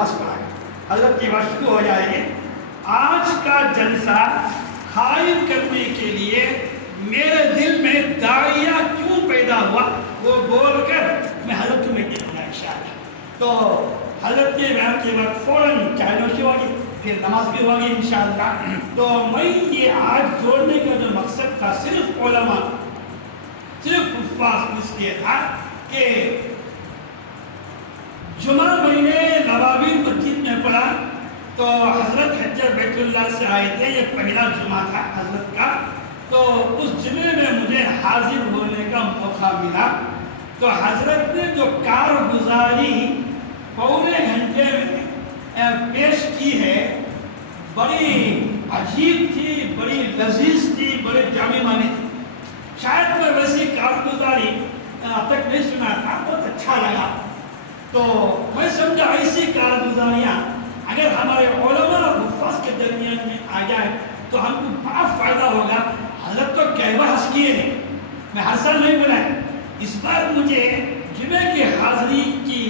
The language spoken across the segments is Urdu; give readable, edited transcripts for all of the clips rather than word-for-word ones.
نماز پڑھا گیا. حضرت کی بات شروع ہو جائے گی. آج کا جلسہ قائم کرنے کے لیے میرے دل میں داعیہ کیوں پیدا ہوا وہ بول کر میں حضرت کو میٹنگ کرنا انشاءاللہ. تو حضرت کے بیان کے بعد فوراً چائے نوشی ہوگی, پھر نماز بھی ہوگی انشاءاللہ. تو میں یہ آج جوڑنے کا جو مقصد تھا صرف علماء, صرف حفاظ اس لیے تھا کہ جمعہ میں نے نوابی مسجد میں پڑھا تو حضرت حجر بیت اللہ سے آئے تھے, یہ پہلا جمعہ تھا حضرت کا. تو اس جمعے میں مجھے حاضر ہونے کا موقع ملا. تو حضرت نے جو کارگزاری پونے گھنٹے میں پیش کی ہے بڑی عجیب تھی, بڑی لذیذ تھی, بڑے جامع معنی تھی. شاید میں ویسی کارگزاری اب تک نہیں سنا تھا, بہت اچھا لگا. تو میں سمجھا ایسی کارگزاریاں اگر ہمارے علماء اور حفاظ کے درمیان میں آ جائے تو ہم کو بڑا فائدہ ہوگا. حضرت تو کہوا حس کیے ہیں, میں ہر سال نہیں بنایا. اس بار مجھے جمعے کی حاضری کی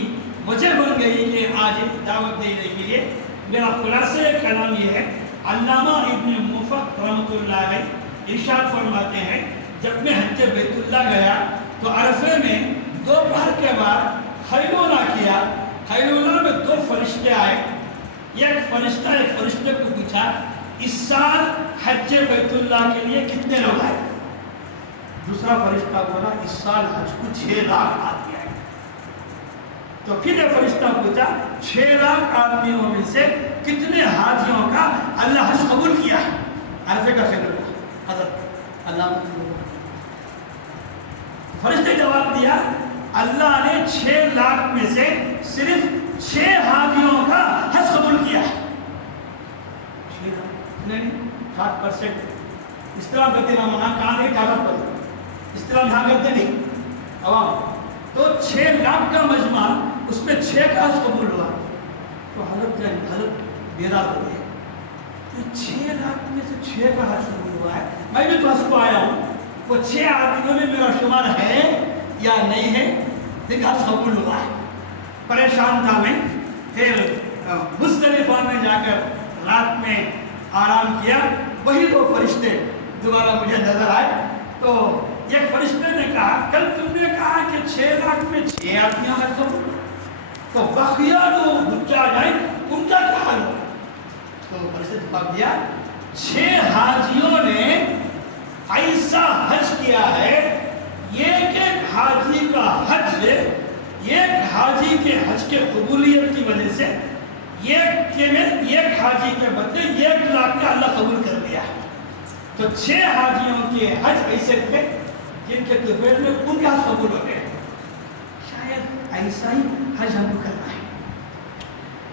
وجہ بن گئی کہ آج دعوت دینے کے لیے. میرا خلاصہ کلام یہ ہے, علامہ ابن مفق رحمۃ اللہ علیہ ارشاد فرماتے ہیں جب میں حج بیت اللہ گیا تو عرفے میں دوپہر کے بعد خیلولہ کیا. خیلولہ میں 2 فرشتے آئے. ایک فرشتے کو پوچھا اس سال حج بیت اللہ کے لیے کتنے لوگ آئے. دوسرا فرشتہ بولا اس سال حج کو 6 لاکھ آدمی آئے. تو پھر یہ فرشتہ پوچھا 6 لاکھ آدمیوں میں سے کتنے حاجیوں کا اللہ حج قبول کیا ہے. عرفے کا خیلولہ حضرت اللہ فرشتے جواب دیا اللہ نے 6 لاکھ میں سے صرف 6 حاجیوں کا حج قبول کیا ہے. 6 لاکھ نہیں 60%. اس طرح کرتے نہ منا کہاں نہیں 60%. اس طرح یہاں کرتے نہیں عوام. تو 6 لاکھ کا مجمع اس میں 6 کا حج قبول ہوا. تو حضرت بیدار ہو گئے کہ 6 لاکھ میں سے 6 کا حج قبول ہوا ہے. میں بھی تو حج کو آیا ہوں, وہ 6 آدمیوں میں میرا شمار ہے یا نہیں ہے. دیکھ حج قبول ہوا ہے. پریشان تھا میں. پھر مزدلفہ میں جا کر رات میں آرام کیا. وہی 2 فرشتے دوبارہ مجھے نظر آئے. تو ایک فرشتے نے کہا کل تم نے کہا کہ 6 لاکھ میں 6 آدمیاں حج قبول, تو بقیہ جو بچہ جائیں ان کا کیا حال ہوگا. تو فرشتے نے جواب دیا 6 حاجیوں نے ایسا حج کیا ہے ایک حاجی کا حج, ایک حاجی کے حج کے قبولیت کی وجہ سے ایک حاجی کے بدلے 1 لاکھ کا اللہ قبول کر دیا. تو 6 حاجیوں کے حج ایسے تھے جن کے طفیل میں ان کے حج قبول ہو گئے. شاید ایسا ہی حج ہم کو کرنا ہے.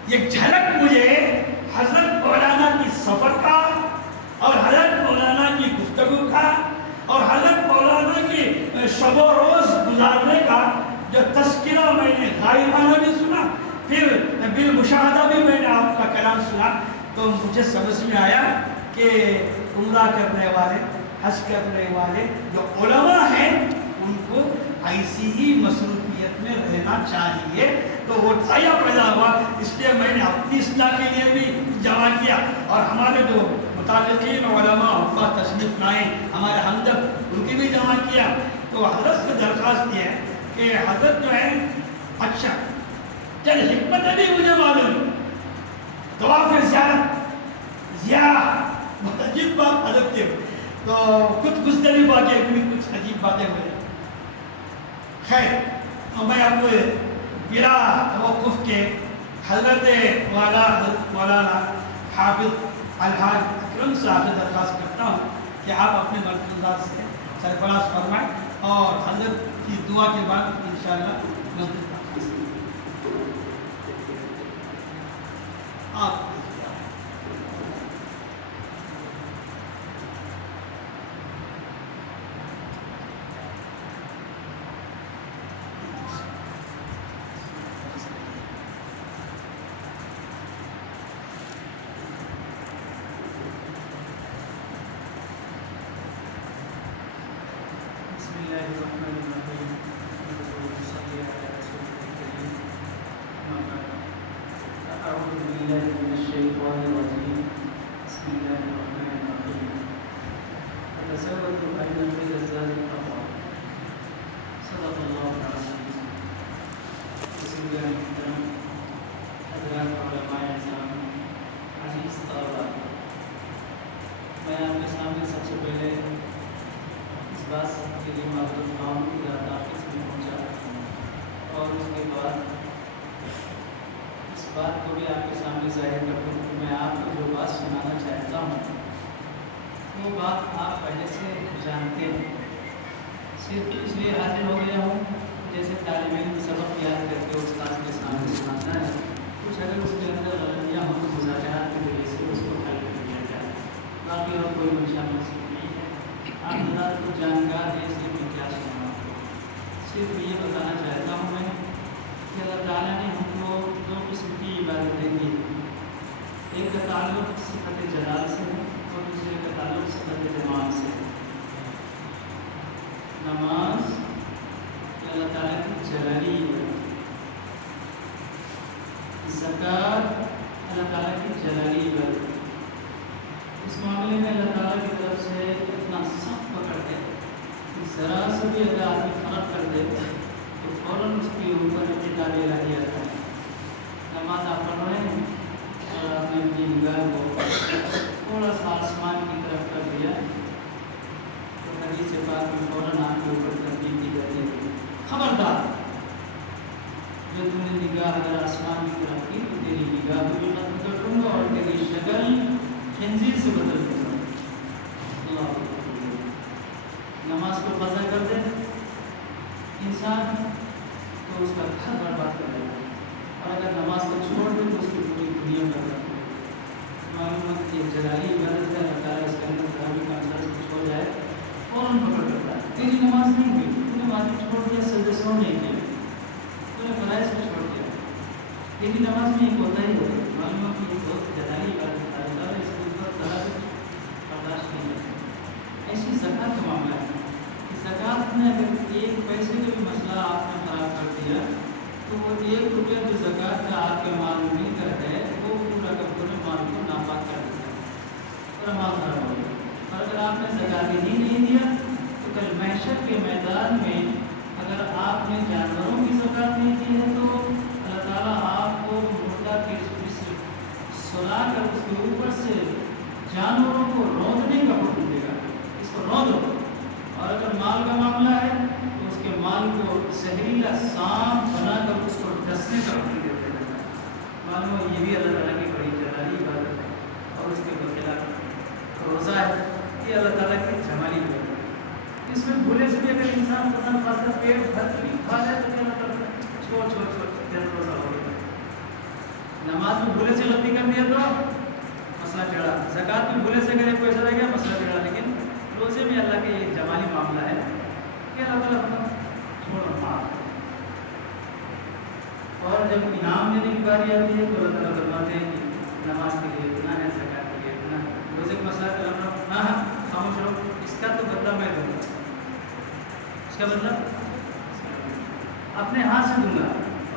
ایک جھلک مجھے حضرت مولانا کی سفر کا اور حضرت مولانا کی گفتگو کا اور حضرت مولانا کی شب و روز گزارنے کا جو تذکرہ میں نے غائبانہ بھی سنا, پھر بالمشاہدہ بھی میں نے آپ کا کلام سنا, تو مجھے سمجھ میں آیا کہ عمرہ کرنے والے, حج کرنے والے جو علماء ہیں ان کو ایسی ہی مصروفیت میں رہنا چاہیے. تو وہ داعیہ پیدا ہوا. اس لیے میں نے اپنی اصلاح کے لیے بھی جمع کیا اور ہمارے جو متعلقین علماء حفاظ تشریف لائے ہمارے ہمدرد ان کی بھی جمع کیا. تو حضرت سے درخواست یہ ہے کہ حضرت جو ہے اچھا چل حکمت بھی مجھے معلوم, طواف زیارت بہت عجیب بات حضرت کے, تو کچھ مختلف آگے بھی کچھ عجیب باتیں ہوئی. خیر میں آپ کو بلا توقف کے حضرت مولانا حافظ الحاج اکرم صاحب سے درخواست کرتا ہوں کہ آپ اپنے ملفوظات سے سرفراز فرمائیں اور حضرت کی دعا کے بعد انشاءاللہ مسجد آپ بسم الله الرحمن الرحيم. بات کو بھی آپ کے سامنے ظاہر کر دوں کہ میں آپ کو جو بات سنانا چاہتا ہوں وہ بات آپ پہلے سے جانتے ہیں، صرف اس لیے حاضر ہو گیا ہوں جیسے طالب علم سبق یاد کر کے استاد کے سامنے سناتا ہے، کچھ اگر اس کے اندر غلطیاں ہوں تو مذاکرات کی وجہ سے اس کو حل کر دیا جائے، باقی اور کوئی منشا منصوب نہیں ہے۔ آپ حضرات کو جانکار ہے اس لیے میں کیا سنا آپ کو، صرف یہ بتانا چاہتا ہوں میں کہ اللہ تعالیٰ نے ہم کو دو قسم کی عبادتیں دی، ایک کا تعلق صفت جلال سے ہے اور دوسرے کا تعلق صفت جمال سے ہے۔ نماز اللہ تعالیٰ کی جلالی ہے، زکوٰۃ اللہ تعالیٰ کی جلالی ہے۔ اس معاملے میں اللہ تعالیٰ کی طرف سے اتنا سخت پکڑ ہے کہ ذرا سے بھی اگر آدمی فرق کر دے تو فوراً اس کے اوپر کتاب الہی آتا ہے۔ نماز آپ پڑھ رہے ہیں اور آپ نے اپنی نگاہ کو تھوڑا سا آسمان کی طرف کر دیا تو حدیث پاک میں فوراً آپ کے اوپر تنبیہ کی جاتی ہے، خبردار جو تم نے نگاہ اگر آسمان کی طرف کی تو تیری نگاہ کو بھی ختم کر دوں گا اور تیری شکل خنزیر سے بدل دوں گا۔ اللہ اکبر۔ نماز کو قضا کر دے انسان تو اس کا گھر برباد کر دے گا، اور اگر نماز کو چھوڑ دے تو اس کی پوری دنیا برباد کر دے گا۔ معلومات یہ جلالی عبادت ہے، اللہ تعالیٰ اس کے اندر خرابی کا انداز کچھ ہو جائے فوراً پکڑ کرتا ہے، تیری نماز نہیں ہوئی، تو نے واجب چھوڑ دیا، سجدے سہو نہیں کیا، تو نے فرائض کو چھوڑ دیا، تیری نماز میں ایک ہوتا ہی ہوتا ہے۔ معلومات یہ بہت جلالی عبادت ہے، اللہ تعالیٰ اس کو بہت طرح سے برداشت نہیں کرتا۔ ایسی زکوٰۃ کا معاملہ ہے، زکوٰۃ میں اگر ایک پیسے کا بھی مسئلہ آپ نے خراب کر دیا تو وہ 1 روپیہ جو زکوٰۃ کا آپ کے مال میں مل کر ہے وہ پورا کا پورا مال کو ناپاک کر دیتا ہے اور مال خراب ہو گیا۔ اور اگر آپ نے زکوٰۃ ہی نہیں دیا تو کل محشر کے میدان میں اگر آپ نے جانوروں کی زکوٰۃ نہیں دی ہے تو اللہ تعالیٰ آپ کو مردہ کے سلا کر اس کے اوپر سے جانوروں کو روندنے کا حکم دے گا، اس کو روند دو۔ اور اگر مال کا معاملہ ہے تو اس کے مال کو زہریلا سانپ بنا کر اس کو ڈسنے کا حکم دے دے گا۔ معلوم ہو یہ بھی اللہ تعالیٰ کی بڑی جلالی عبادت ہے، اور اس کے برخلاف روزہ ہے، یہ اللہ تعالیٰ کی جمالی عبادت ہے۔ اس میں بھولے سے بھی اگر انسان قسم خاصا پیٹ بھر کے بھی کھا جائے تو کیا مطلب ہے، چھوڑ پھر روزہ ہو گیا۔ نماز میں بھولے سے غلطی کر دیا تو مسئلہ ٹیڑھا، زکوٰۃ میں بھولے سے اگر ایک پیسہ رہ گیا مسئلہ ٹیڑھا، لیکن روزے میں اللہ کے یہ جمالی معاملہ ہے کہ اللہ تعالیٰ چھوڑ معاف۔ اور جب انعام دینے کی باری آتی ہے تو اللہ تعالیٰ فرماتے ہیں کہ نماز کے لیے اتنا ہے، زکوٰۃ کے لیے اتنا ہے، روزے کا مسئلہ کرنا نہ خاموش رہو، اس کا تو بدلہ میں دوں گا، اس کا بدلہ اپنے ہاتھ سے دوں گا۔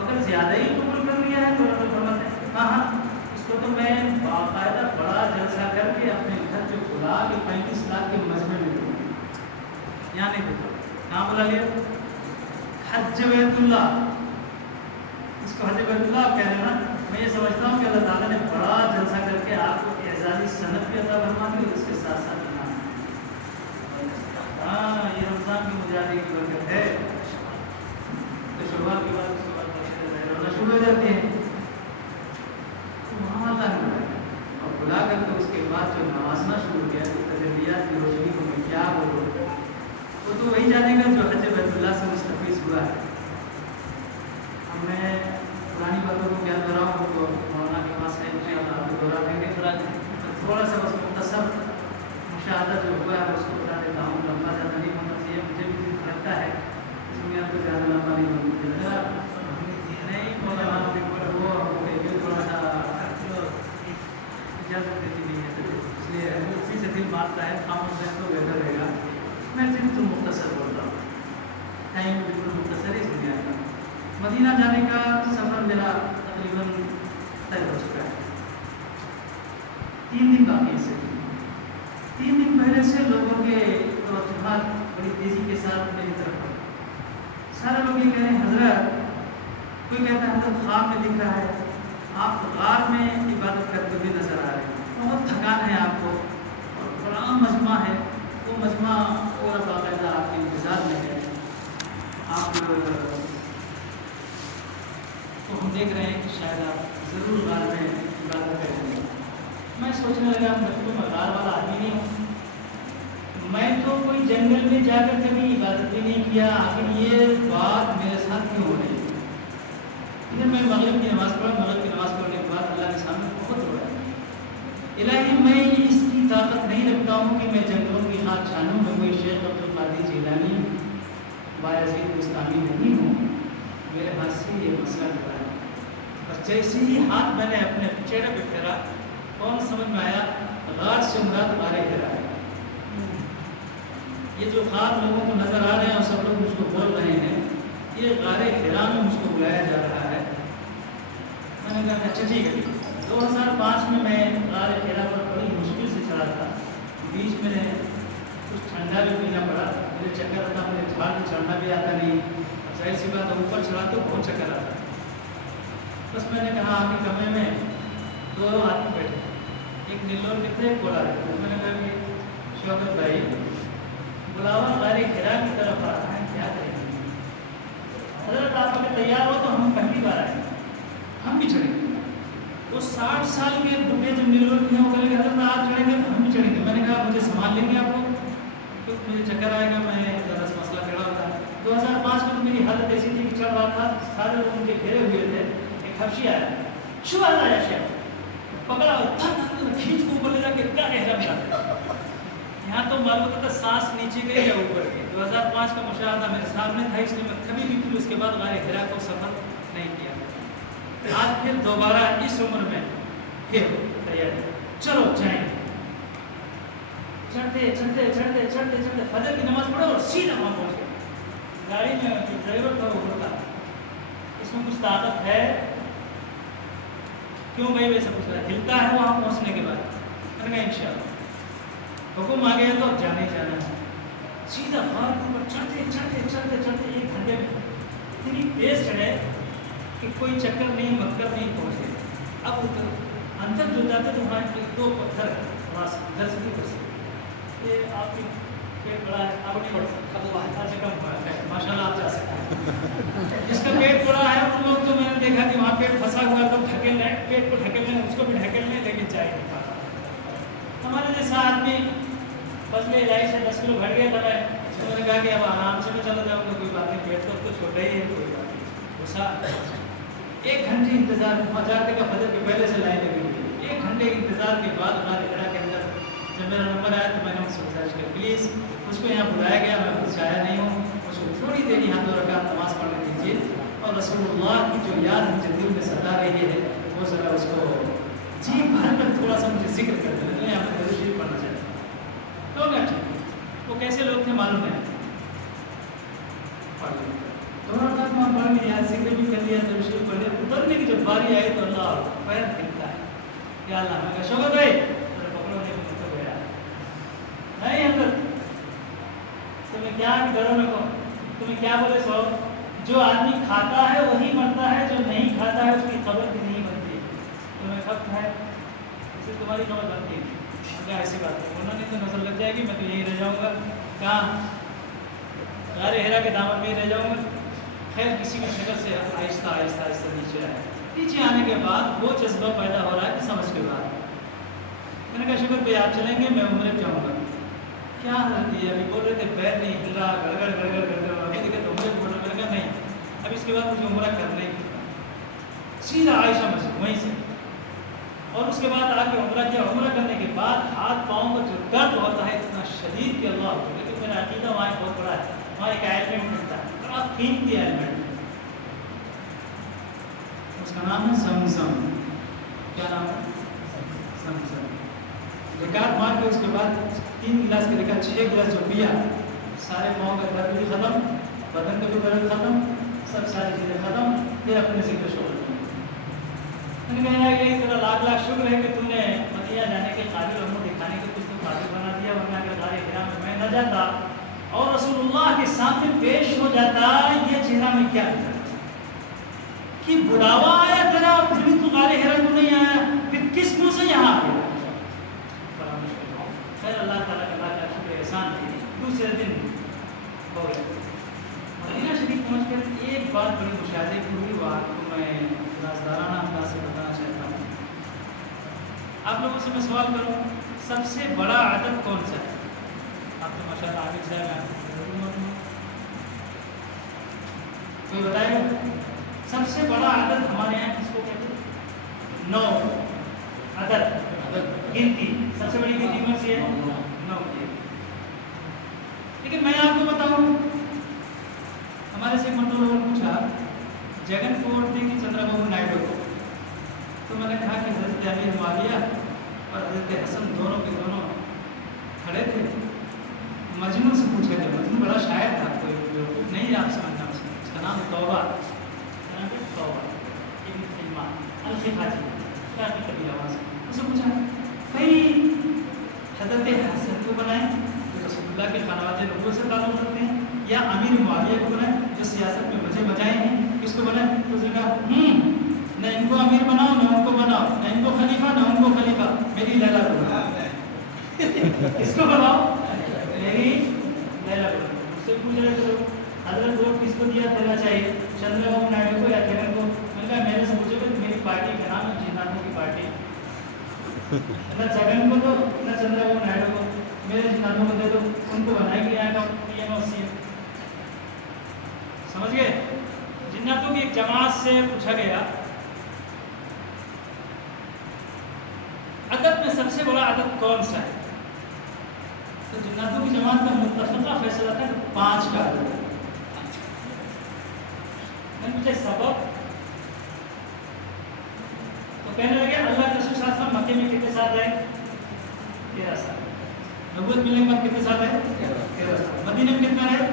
اگر زیادہ ہی قبول کر لیا ہے تو اللہ تعالیٰ فرماتے ہیں ہاں اس کو تو میں باقاعدہ بڑا جلسہ کر کے اپنے گھر پہ بلا کے 35 لاکھ کے مجمع میں دوں گا، یہاں نہیں دیتا، کہاں بلا لیا؟ حج بیت اللہ، اس کو حج بیت اللہ آپ کہہ رہے ہیں نا۔ میں یہ سمجھتا ہوں کہ اللہ تعالیٰ نے بڑا جلسہ کر کے آپ کو اعزازی سند بھی عطا فرما دی، اس کے ساتھ ساتھ ہاں یہ رمضان کی مجاہدے کی برکت ہے، تو شروعات کے بعد اس کے بعد رونا شروع ہو جاتے ہیں تو وہاں اللہ نے اور بلا کر کے اس کے بعد جو نوازنا شروع کیا تو تجلیات کی روشنی کو میں کیا بولوں، وہ تو وہی جانے گا جو حج بیت اللہ سے مستفیض ہوا ہے۔ اب میں پرانی باتوں کو کیا دہراؤں تو مولانا کے پاس ہے آپ کو دورہ دیں گے، تھوڑا سا بس مختصر مشاہدہ جو ہوا ہے اس کو بتا دیتا ہوں، لمبا زیادہ نہیں ہونا چاہیے، مجھے بھی لگتا ہے اس میں آپ کو زیادہ لمبا نہیں ہونا چاہیے، نہیں مولانا وہ تھوڑا سا اجازت دیتی نہیں ہے، اس لیے اسی سے دل مارتا ہے، خاموش رہے تو بہتر رہے گا۔ میں صرف تو مختصر بولتا ہوں، ٹائم بالکل مختصر ہے اس دنیا کا۔ مدینہ جانے کا سفر میرا تقریباً طے ہو چکا ہے، 3 دن باقی سے 3 دن پہلے سے لوگوں کے توجہات بڑی تیزی کے ساتھ میری طرف آئے، سارے لوگ یہ کہہ رہے ہیں حضرت، کوئی کہتا ہے حضرت خواب میں دکھ رہا ہے آپ غار میں عبادت کرتے ہوئے نظر آ رہے ہیں، بہت تھکان ہے آپ کو اور بڑا مجمع ہے، وہ مجمع پورا باقاعدہ آپ کے انتظار میں ہے، آپ تو ہم دیکھ رہے ہیں کہ شاید آپ ضرور میں سوچنے لگا میں تو مزار والا آدمی نہیں ہوں، میں تو کوئی جنگل میں جا کر کبھی عبادت بھی نہیں کیا، آخر یہ بات میرے ساتھ کیوں ہو رہی ہے؟ پھر میں مغرب کی نماز پڑھا، مغرب کی نماز پڑھنے کے بعد اللہ کے سامنے بہت رویا، الہی میں اس کی طاقت نہیں رکھتا ہوں کہ میں جنگلوں کی خاک چھانوں میں کوئی شیخ عبد القادر جیلانی بایزید بستانی نہیں ہوں، میرے ہاتھ سے یہ مسئلہ ٹکرا ہے۔ بس جیسے ہی ہاتھ میں نے اپنے چہرے پہ پھیرا، کون سمجھ میں آیا غار سے مراد غار ہرا ہے۔ یہ جو خواب لوگوں کو نظر آ رہے ہیں اور سب لوگ مجھ کو بول رہے ہیں، یہ غار ہرا میں مجھ کو بلایا جا رہا ہے۔ میں نے کہا اچھا ٹھیک ہے۔ 2005 میں غار ہرا پر بڑی مشکل سے چڑھا تھا، بیچ میں کچھ ٹھنڈا بھی پینا پڑا، مجھے چکر آتا، مجھے جھاڑ میں چڑھنا بھی آتا نہیں، ظاہر سی بات ہے اوپر چڑھا تو بہت چکر آتا۔ بس میں نے کہا آپ کے کمرے میں 2 آدمی بیٹھے، ایک نیلور کے تھے، ایک گولا رہے۔ میں نے کہا کہ شوکت بھائی بلاوا غار ہرا کی طرف آ رہا ہے، کیا کریں گے؟ حضرت آپ اگر تیار ہو تو ہم پہلی بار آئیں گے، ہم بھی چڑھیں گے۔ وہ 60 سال کے بڈھے جو نیلور کے ہیں وہ کہے حضرت آپ چڑھیں گے تو ہم بھی چڑھیں گے۔ میں نے کہا مجھے سامان لیں گے آپ کو، کیونکہ مجھے چکر آئے گا، میں ذرا سا مسئلہ کھڑا ہوتا ہے۔ 2005 میں تو میری حالت ایسی تھی کہ چڑھ رہا تھا، سارے لوگ مجھے گھیرے ہوئے تھے، ایک حبشی آیا، شو آیا شیخ پکڑا کھینچ کو اوپر لے جا کے کیا کہہ رہا میرا، یہاں تو معلوم ہوتا تھا سانس نیچے گئی یا اوپر گئی۔ 2005 کا مشاہدہ میرے سامنے تھا، اس لیے میں کبھی بھی پھر اس کے بعد غار ہرا کو سفر نہیں کیا۔ آج پھر دوبارہ اس عمر میں پھر تیار، چلو جائیں۔ چڑھتے چڑھتے چڑھتے چڑھتے چڑھتے فجر کی نماز پڑھو اور سیدھا وہاں پہنچ گئے۔ گاڑی میں جو ڈرائیور تھا وہ بولتا اس میں کچھ طاقت ہے، کیوں بھائی ویسا کچھ ہلتا ہے وہاں پہنچنے کے بعد؟ میں نے کہا انشاءاللہ حکم آ گیا تو اب جانے ہی جانا ہے۔ سیدھا غار کے اوپر چڑھتے چڑھتے چڑھتے چڑھتے 1 گھنٹے میں اتنی تیز چڑھے کہ کوئی چکر نہیں مکر نہیں پہنچے۔ اب اندر جو جاتے تو وہاں 2 پتھر ہے، وہاں سے ادھر سے بھی پڑھ سکتے، یہ آپ کی پیٹ بڑا ہے، آپ نہیں پڑھ سکتے، اچھا کم ہوا ہے، ماشاء اللہ آپ جا سکتے ہیں۔ جس کا پیٹ بڑا ہے ان لوگ تو میں نے دیکھا کہ وہاں پیٹ پھنسا ہوا ہے تو ڈھکیل لیں، پیٹ کو ڈھکیل لیں، اس کو بھی ڈھکیل لیں، لیکن جا ہی نہیں پاتا۔ ہمارے جیسا آدمی فضل الہی سے 10 کلو گھٹ گیا تھا، میں نے کہا کہ اب آرام سے میں چلا جاؤں گا، کوئی بات نہیں، پیٹ تو چھوٹا ہی ہے، کوئی بات نہیں۔ غصہ 1 گھنٹے انتظار، جاتے کا فجر کے پہلے سے لائن لگی ہوئی، 1 گھنٹے انتظار کے بعد غار ہرا کے اندر جب میرا نمبر آیا تو میں نے اس سے گزارش کی پلیز اس کو یہاں بلایا گیا، میں خود سے آیا نہیں ہوں، اس کو تھوڑی دیر یہاں 2 رکعت نماز پڑھنے دیجیے، اور رسول اللہ کی جو یاد مجھے دل میں ستا رہی ہے وہ ذرا اس کو جی بھر کر تھوڑا سا مجھے ذکر کر دیں، میں یہاں پر درود شریف پڑھنا چاہتا ہوں۔ تو میں ٹھیک، وہ کیسے لوگ تھے معلوم ہے، پڑھ لیا 2 رکعت وہاں پڑھ لیا، ذکر بھی کر لیا، درود شریف پڑھ لیا، اترنے کی جب باری آئی تو اللہ پیر ہلتا ہے، یا اللہ میں کہا شوکت بھائی نہیں حضرت تمہیں کیا ڈرو میں کو، تمہیں کیا بولے سو، جو آدمی کھاتا ہے وہی مرتا ہے، جو نہیں کھاتا ہے اس کی قبر بھی نہیں بنتی، تمہیں وقت ہے اس سے تمہاری قبر بنتی ہے، کیا ایسی بات ہے، انہوں نے تو نظر لگ جائے گی، میں تو یہیں رہ جاؤں گا، کہاں غار ہرا کے دامن میں ہی رہ جاؤں گا۔ خیر کسی بھی شکل سے آہستہ آہستہ آہستہ نیچے آئے، نیچے آنے کے بعد وہ جذبہ پیدا ہو رہا ہے کہ سمجھ کے بعد میں نے کہا شکر بھائی آپ چلیں گے، میں عمرے جاؤں گا۔ کیا حالت ہے، ابھی بول رہے تھے پیر نہیں ہل رہا، گڑگڑ گڑگڑ گڑگڑ، ابھی دیکھے تو عمرے بول رہا، میں نے کہا نہیں اب اس کے بعد مجھے عمرہ کرنا ہی کرنا، سیدھا عائشہ مسجد وہیں سے، اور اس کے بعد آ کے عمرہ کیا۔ عمرہ کرنے کے بعد ہاتھ پاؤں کا جو درد ہوتا ہے اتنا شدید کہ اللہ ہوتا ہے، لیکن میرا عقیدہ وہاں بہت بڑا ہے، وہاں ایک ایلیمنٹ ملتا ہے بڑا قیمتی ایلیمنٹ، اس کا نام ہے زمزم۔ کیا نام ہے؟ زمزم۔ رکعت مار کے اس کے بعد 3 گلاس کے رکعت 6 گلاس جو پیا، سارے پاؤں کا درد بھی ختم، بدن کا بھی درد ختم، سب ساری چیزیں ختم، پھر اپنے ذکر شروع کیا۔ میں نے کہا یہی تیرا لاکھ لاکھ شکر ہے کہ تو نے مدینہ جانے کے قابل ہم دکھانے کے کچھ تو قابل بنا دیا، ورنہ کہ غار ہرا میں نہ جاتا اور رسول اللہ کے سامنے پیش ہو جاتا، یہ چہرہ میں کیا کرتا کہ بڑھاوا آیا تیرا، پھر بھی تو غار ہرا کو نہیں آیا، پھر کس منہ سے یہاں آ گیا؟ خیر اللہ تعالیٰ کا شکر احسان ہے، دوسرے دن ہو گیا مدینہ شریف پہنچ کر ایک بات بڑی مشاہدے کی ہوئی، وہ آپ کو میں رازدارانہ انداز سے بتانا چاہتا ہوں۔ آپ لوگوں سے میں سوال کروں، سب سے بڑا عدد کون سا ہے؟ آپ تو ماشاء اللہ عابد صاحب ہیں، کوئی بتائے گا؟ سب سے بڑا عدد ہمارے یہاں کس کو کہتے ہیں؟ 9 عدد گنتی، سب سے بڑی گنتی کون سی ہے؟ 9 کی۔ لیکن میں آپ کو بتاؤں، ہمارے سے منٹو نے پوچھا جگن پور تھے کہ چندرا بابو نائیڈو کو، تو میں نے کہا کہ حضرت امیر معاویہ اور حضرت حسن دونوں کے دونوں کھڑے تھے۔ مجنون سے پوچھا گیا، مجنون بڑا شاعر تھا، کوئی بیوقوف نہیں آپ سمجھنا، اس کا نام توبہ، توبہ ابن سلمان الفقاتی کافی کبھی آواز، اسے پوچھا بھائی حضرت حسن کو بنائیں جو رسول اللہ کے خانواد نبوت سے تعلق رکھتے ہیں، یا امیر معاویہ کو بنائیں جو سیاست میں مزے مچائے ہیں، کس کو بنائیں؟ تو اس نے کہا نہ ان کو امیر بناؤ نہ ان کو بناؤ، نہ ان کو خلیفہ نہ ان کو خلیفہ، میری لیلا بناؤ۔ کس کو بناؤ؟ میری لیلا بناؤ۔ اس سے پوچھ رہے تھے حضرت ووٹ کس کو دینا چاہیے، چندرا بابو نائیڈو کو یا جگن کو؟ میں نے کہا میرے سے پوچھو گے میری پارٹی کا نام ہے جناتوں کی پارٹی، نہ جگن کو دو نہ چندرا بابو نائیڈو کو، میرے جناتوں کو دے دو، ان کو بنائے گی یہاں کا پی ایم اور سی ایم۔ سمجھ گئے؟ جناتوں کی ایک جماعت سے پوچھا گیا عدد میں سب سے بڑا عدد کون سا ہے، تو جناتوں کی جماعت کا متفقہ فیصلہ تھا 5 کا عدد ہے۔ میں پوچھا سبب، تو کہنے لگے اللہ کے رسول صلی اللہ علیہ وسلم مکے میں کتنے سال رہے؟ 13 سال۔ نبوت ملنے کے بعد کتنے سال رہے؟ 13 سال۔ مدینے میں کتنا رہے؟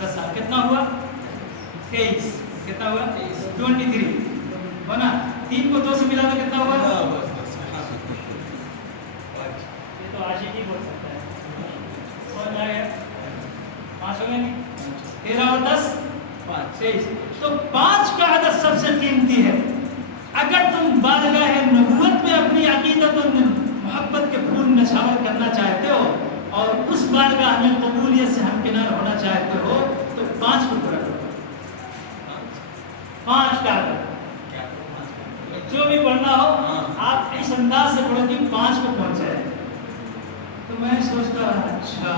10 سال۔ کتنا ہوا؟ 23۔ کتنا ہوا؟ 23 ہو نا، 3 کو 2 سے ملا تو کتنا ہوا؟ یہ تو عاشق ہی بول سکتا ہے، سمجھ آ گیا؟ 5 ہو گئے نہیں؟ 13 اور 10 23۔ تو 5 کا عدد سب سے قیمتی ہے۔ اگر تم بارگاہ نبوت میں اپنی عقیدت و محبت کے پھول نچھاور کرنا چاہتے ہو اور اس بارگاہ میں قبولیت سے ہمکنار ہونا چاہتے ہو تو 5 کو پورا کرو۔ 5 کا عدد جو بھی پڑھنا ہو آپ اس انداز سے پڑھو کہ 5 کو پہنچائے۔ تو میں سوچتا اچھا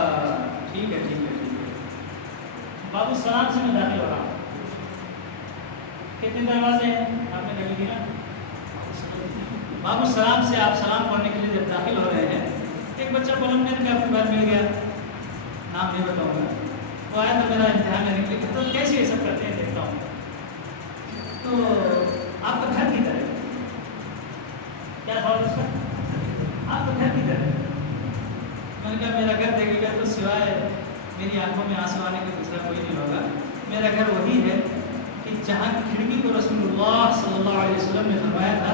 ٹھیک ہے ٹھیک ہے ٹھیک ہے۔ بابو سلام سے میں داخل ہو رہا ہوں، کتنے دروازے ہیں آپ نے کبھی دیکھا؟ بابو سلام سے آپ سلام پڑھنے کے لیے جب داخل ہو رہے ہیں، ایک بچہ کولمبین کا اپنے بعد مل گیا، نام نہیں بتاؤں گا، وہ آیا تو میرا امتحان لینے کے لیے، تو کیسے یہ سب کرتے ہیں دیکھتا ہوں۔ تو آپ کا گھر کدھر ہے؟ کیا تھا اس کا؟ آپ کا گھر کدھر ہے؟ میں نے کہا میرا گھر دیکھے گا تو سوائے میری آنکھوں میں آنسو آنے کے دوسرا کوئی نہیں ہوگا، میرا گھر وہی ہے کہ جہاں کھڑکی کو رسول اللہ صلی اللہ علیہ وسلم نے فرمایا تھا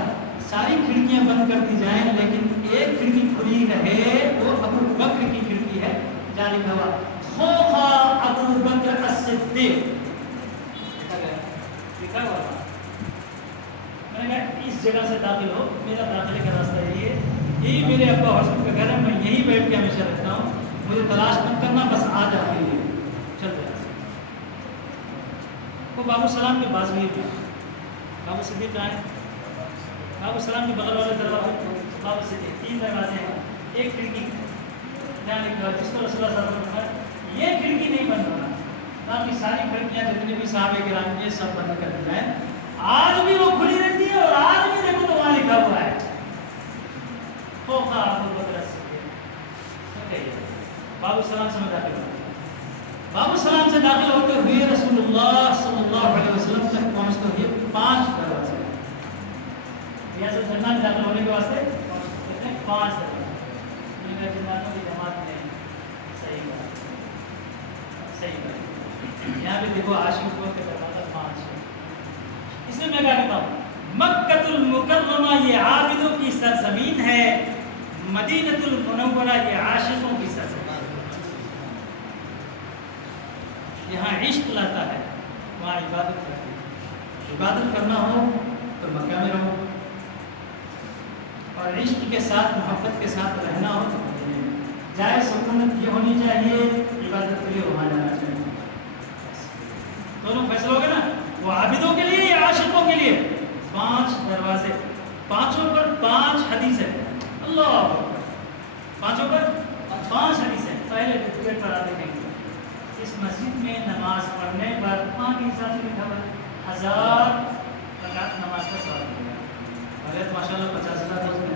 ساری کھڑکیاں بند کر دی جائیں لیکن ایک کھڑکی کھلی رہے، وہ ابو بکر کی کھڑکی ہے، جہاں لکھا ہوا خوخا ابو بکر الصدیق لکھا ہوا تھا۔ میں نے کہا اس جگہ سے داخل ہو، میرا داخلے کا راستہ یہی میرے ابا حسن کا گھر ہے، میں یہیں بیٹھ کے ہمیشہ رہتا ہوں، مجھے تلاش مت کرنا، بس آ جاتی ہے چل جائے۔ وہ بابو سلام کے بازوی میں بابو صدیق آئے، بابو سلام کے بغل والے دروازے بابو صدیق، 3 دروازے ہیں، ایک کھڑکی جہاں لکھا جس کو رسول اللہ صلی اللہ علیہ وسلم نے کہا یہ کھڑکی نہیں بند ہونا، باقی ساری کھڑکیاں جتنے بھی صحابہ کرام یہ سب بند کر دی جائیں۔ آج بھی وہ کھلی رہتی ہے اور آج بھی دیکھو تو وہاں لکھا ہوا ہے خوخا ابو بکر الصدیق۔ بابو سلام سے میں داخل ہوں، بابو سلام سے داخل ہوتے ہوئے رسول اللہ صلی اللہ علیہ وسلم تک پہنچتے ہوئے 5 دروازے ہیں، ریاست جنت میں داخل ہونے کے واسطے کتنے 5 دروازے۔ جناتوں کی جماعت میں صحیح بات، یہاں پہ دیکھو عاشق کا دروازہ 5 ہے۔ اس میں کیا کہتا ہوں مکۃ المکرمہ یہ عابدوں کی سرزمین ہے، مدینۃ المنورہ یہ عاشقوں کی سرزمین ہے۔ یہاں عشق لاتا ہے، وہاں عبادت کرتی ہے۔ عبادت کرنا ہو تو مکہ میں رہو، اور عشق کے ساتھ محبت کے ساتھ رہنا ہو تو مدینے میں۔ جائے سکونت یہ ہونی چاہیے، عبادت کے لیے وہاں جانا چاہیے، دونوں فیصلہ ہو گیا نا، وہ عابدوں کے لیے یا عاشقوں کے لیے۔ 5 دروازے، 5 پر 5 حدیث ہے۔ اللہ اکبر. پانچوں پر 5 حدیثیں. پہلے ڈکٹیٹ پر آتے ہیں اس مسجد میں نماز پڑھنے پر وہاں کے حساب سے لکھا ہوا 1000 رکعت نماز کا ثواب ملے گا. اگر ماشاء اللہ 50,000 تو اس میں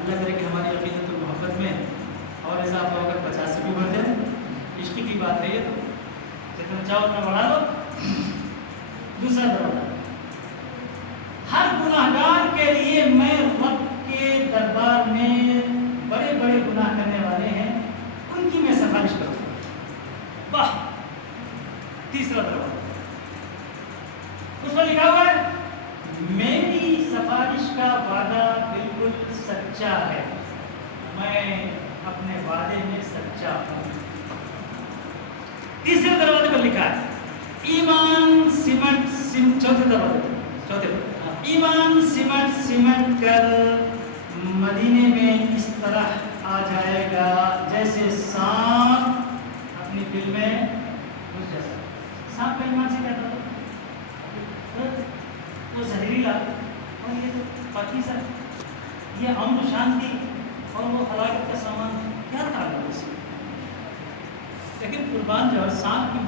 اللہ کرے کہ ہماری عقیدت و محبت میں اور اضافہ ہو کر 50 سے بھی بڑھ جائے. عشق کی بات ہے یہ تو جتنا چاہو اتنا بڑھا لو. دوسرا دروازہ ہر گناہگار کے لیے میں رب کے دربار میں بڑے بڑے گناہ کرنے والے ہیں ان کی میں سفارش کروں گا. واہ. تیسرا دروازہ اس پر لکھا ہوا ہے میری سفارش کا وعدہ بالکل سچا ہے, میں اپنے وعدے میں سچا ہوں. تیسرے دروازے پر لکھا ہے ایمان سمٹ چوتھے پر ایمان سمٹ کر مدینے میں اس طرح آ جائے گا جیسے سانپ اپنی دل میں گھس جاتا. سانپ کا ایمان سے کیا تھا وہ زہریلا اور یہ تو پاکیزہ, یہ امن و شانتی اور وہ ہلاکت کا سامان کیا تعلق اس میں. لیکن قربان جو ہے سانپ کی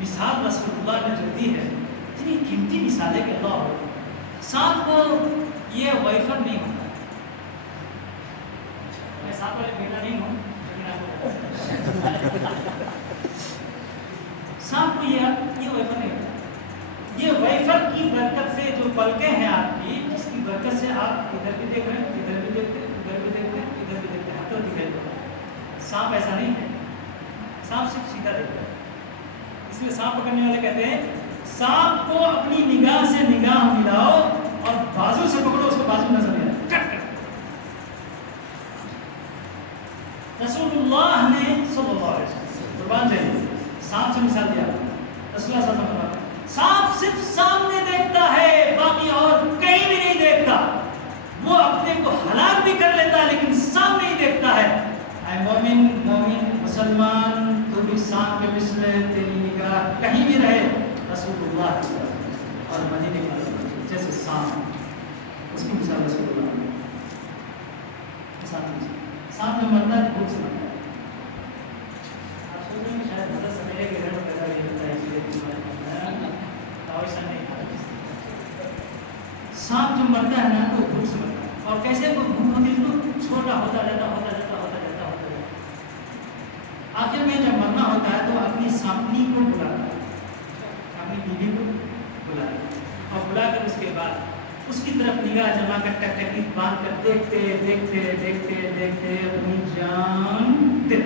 مثال رسول اللہ نے جو دی ہے اتنی قیمتی مثال ہے کہ اللہ ہو. سانپ کو یہ ویفر نہیں ہوتا. میں سانپ والے بیٹا نہیں ہوں سانپ کو یہ ویفر نہیں ہوتا. یہ ویفر کی برکت سے جو پلکیں ہیں آپ کی, جس کی برکت سے آپ ادھر بھی دیکھ رہے ہیں, ادھر بھی دیکھتے ہیں, ادھر بھی دیکھتے ہیں, ادھر بھی دیکھتے ہیں, ہاتھ تو دکھائی دیتا ہے. سانپ ایسا نہیں ہے. سانپ صرف سیدھا دیکھتا ہے. اس لیے سانپ پکڑنے والے کہتے ہیں سانپ کو اپنی نگاہ سے نگاہ ملاؤ اور بازو سے پکڑو, اس کو بازو نظر نہیں آتا. رسول اللہ نے صلی اللہ علیہ وسلم قربان جائے سانپ سے مثال دیا. رسول اللہ صلی اللہ علیہ وسلم سانپ صرف سامنے دیکھتا ہے, باقی اور کہیں بھی نہیں دیکھتا. وہ اپنے کو ہلاک بھی کر لیتا ہے لیکن سامنے ہی دیکھتا ہے. اے مومن مسلمان تو بھی سانپ کے مثل تیری نگاہ کہیں بھی رہے رسول اللہ کی طرف اور مدینے کی طرف جیسے سانپ. اس کی مثال رسول اللہ نے سانپ میں مرتا ہے بھوک سے مرتا ہے. آپ سوچ رہے ہیں شاید حضرت سمیرے کے گھر میں پیدا یہ ہوتا ہے اس لیے ایسا نہیں تھا. سانپ جو مرتا ہے نا تو بھوک سے مرتا ہے. اور کیسے وہ بھوک ہوتی ہے تو چھوٹا ہوتا جاتا. آخر میں جب مرنا ہوتا ہے تو اپنی سانپنی کو بلاتا ہے, اپنی بیوی کو بلاتا ہے اور بلا کر اس کے بعد اس کی طرف نگاہ جما کر ٹکٹکی باندھ کر دیکھتے دیکھتے دیکھتے دیکھتے اپنی جان دے.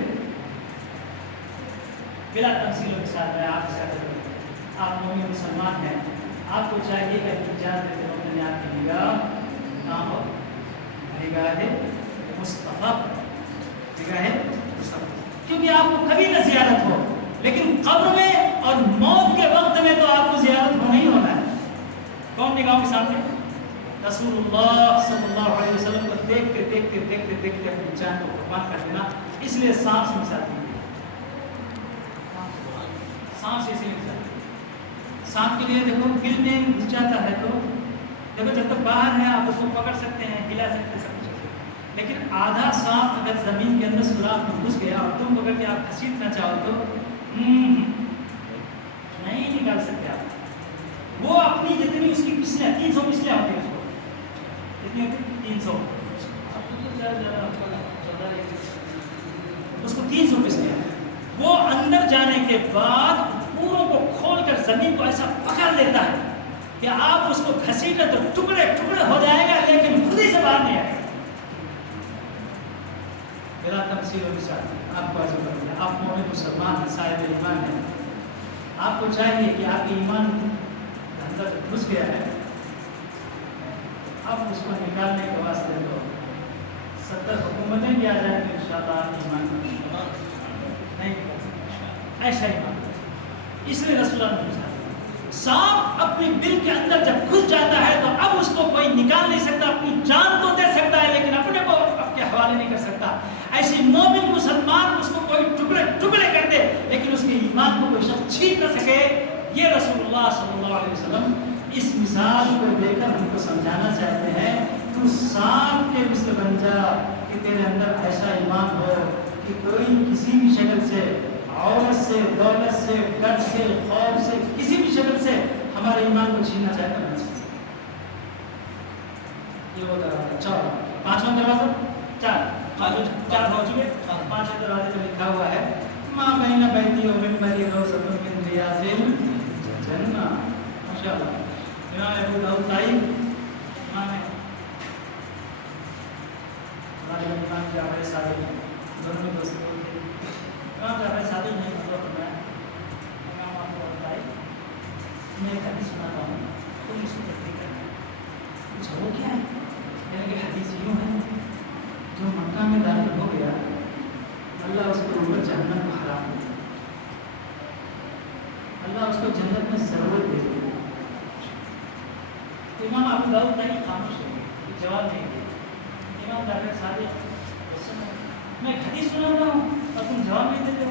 بلا تفصیلوں کے ساتھ میں آپ سے آپ مومن مسلمان ہیں, آپ کو چاہیے کہ اپنی جان دیتے وقت میں آپ کی نگاہ کہاں ہو, نگاہ مصطفیٰ, نگاہ مصطفیٰ. کیونکہ آپ کو کبھی نہ زیارت ہو, لیکن قبر میں اور موت کے وقت میں تو آپ کو زیارت ہونا ہی ہونا ہے. کون نگاہوں کے سامنے؟ رسول اللہ صلی اللہ علیہ وسلم کو دیکھتے دیکھتے دیکھتے دیکھتے اپنی جان کو قربان کر دینا. اس لیے سانپ سے مثال دی. سانپ سے اسی لیے مثال. سانپ کے لیے دیکھو دل میں گھس جاتا ہے تو دیکھو جب تک باہر ہے آپ اس کو پکڑ سکتے ہیں, ہلا سکتے ہیں, سب کچھ. لیکن آدھا سانپ اگر زمین کے اندر سوراخ میں گھس گیا اور تم پکڑ کے آپ گھسیٹنا چاہو تو نہیں نکال سکتے آپ. وہ اپنی جتنی اس کی پسلیاں 300 پسلیاں ہوتی ہیں, اس کو کتنی ہوتی 300, اس کو 300 پسلیاں. وہ اندر جانے کے بعد پوروں کو کھول کر زمین کو ایسا پکڑ لیتا ہے کہ آپ اس کو گھسیٹیں تو ٹکڑے ٹکڑے ہو جائے گا لیکن خود ہی سے باہر نہیں آئے گا. میرا تفصیل و مثال آپ کو عرض کر دیا. آپ مومن مسلمان ہیں, صاحب ایمان ہیں. آپ کو چاہیے کہ آپ کے ایمان اندر گھس گیا ہے, آپ اس کو نکالنے کے واسطے تو 70 حکومتیں بھی آ جائیں تو انشاءاللہ آپ ایمان نہیں ایسا ایمان. اس لیے رسول اللہ نے سانپ اپنی دل کے اندر جب گھس جاتا ہے تو اب اس کو کوئی نکال نہیں سکتا. اپنی جان تو دے سکتا ہے لیکن اپنے کو اپنے حوالے نہیں کر سکتا. ایسی مومن مسلمان اس کو کوئی ٹکڑے ٹکڑے کر دے لیکن اس کے ایمان کو کوئی شخص چھین نہ سکے. یہ رسول اللہ صلی اللہ علیہ وسلم اس مثال کو دے کر ہم کو سمجھانا چاہتے ہیں. تو تو سانپ کے مثل بن جا کہ تیرے اندر ایسا ایمان ہو کہ کوئی کسی بھی شکل سے، عورت سے، دولت سے، ڈر سے، خوف سے، کسی بھی شکل سے ہمارے ایمان کو چھیننا چاہتا ہے۔ یہ وہ دروازہ چار، پانچواں دروازہ چار ہو چکے، پانچویں دروازے پہ لکھا ہوا ہے ماں بین بیتی و منبری روضۃ من ریاض الجنہ۔ ماشاءاللہ امام ابو داؤد طائی، امام ہمارے امام جعفر صادق دونوں میں دوست تھے۔ امام جعفر صادق نے مطلب فرمایا، امام ابو داؤد طائی میں ایک حدیث سناتا ہوں، تم اس کی تصدیق کرنا۔ پوچھا وہ کیا ہے؟ یعنی کہ حدیث یوں ہے، جو مکہ میں داخل ہو گیا اللہ اس کو اوپر جہنم کو حرام دے، اللہ اس کو جنت میں ضرورت دے دے۔ امام ابو داؤد طائی خاموش ہو گئے، جواب نہیں دیا۔ امام جعفر صادق، میں ایک حدیث سنا رہا ہوں اور تم جواب نہیں دیتے ہو۔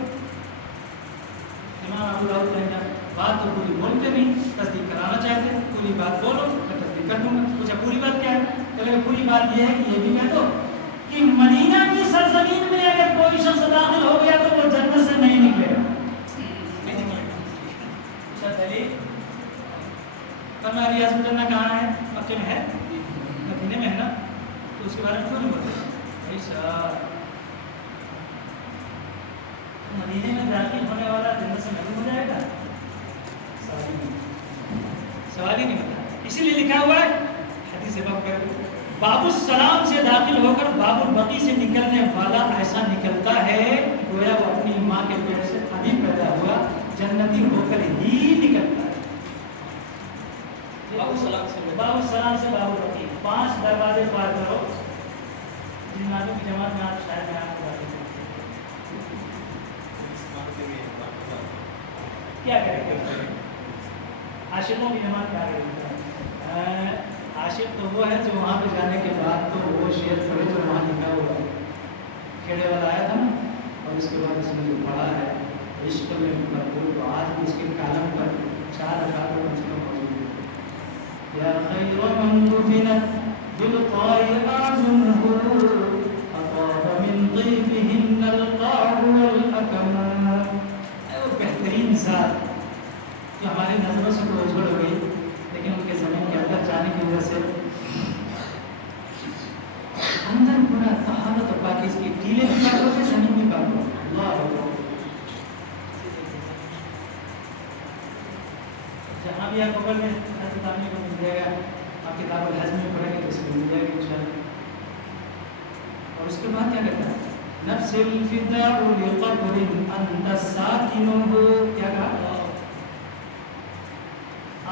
امام ابو داؤد طائی نے بات تو پوری بولتے نہیں، تصدیق کرانا چاہتے، پوری بات بولو میں تصدیق کر دوں گا۔ پوچھا پوری بات کیا ہے؟ کہ پوری بات یہ ہے کہ یہ بھی کہہ دو کہ مدینہ کی سرزمین میں اگر کوئی شخص داخل ہو گیا تو وہ جنت سے نہیں نکلے گا۔ فرمایا ریاض الجنہ کہاں ہے؟ مکے میں ہے، مدینے میں ہے نا، تو اس کے بارے میں کیوں نہیں بولتے؟ بھائی صاحب مدینے میں داخل ہونے والا جنت سے محروم ہو جائے گا؟ سوال ہی نہیں ہوتا۔ اسی لیے لکھا ہوا ہے حدیث باب السلام سے داخل ہو کر باب البقی سے نکلنے والا ایسا نکلتا ہے گویا وہ اپنی ماں کے پیٹ سے ابھی پیدا ہوا، جنتی ہو کر ہی نکلتا ہے۔ باب السلام سے باب البقی 5 دروازے پار کرو، جن ناموں کی جماعت میں آپ شاید بیان کر رہے ہیں۔ کیا کریں گے؟ عاشقوں کی جماعت کیا کریں؟ عاشق تو وہ ہے جو وہاں پہ جانے کے بعد تو وہ شعر پڑھے جو وہاں لکھا ہوا ہے۔ کھیڑے والا آیا تھا نا، اور اس کے بعد اس نے جو پڑھا ہے عشق میں مقبول، تو آج بھی اس کے کالم پر 4 اشعار کم سے کم موجود ہے۔ یا خیر من دفنت بالقاع اعظمه اطاب من طیبهن القاع والحکم۔ وہ بہترین ذات جو ہماری نظروں سے تو اجھڑ ہو گئی، لیکن ان کے زمین کے اندر جانے کی وجہ سے اندر پورا طہارت اور باقی اس کی ٹیلے بھی پاک ہوتے، زمین بھی پاک ہوتے۔ اللہ اکبر۔ جہاں بھی آپ بغل میں حضرت عامر کو مل جائے گا، آپ کتاب الحج میں پڑھیں گے تو اس میں مل جائے گا انشاءاللہ۔ اور اس کے بعد کیا کہتا ہے؟ نفس الفداء لقبر انت ساکنہ، کیا کہا؟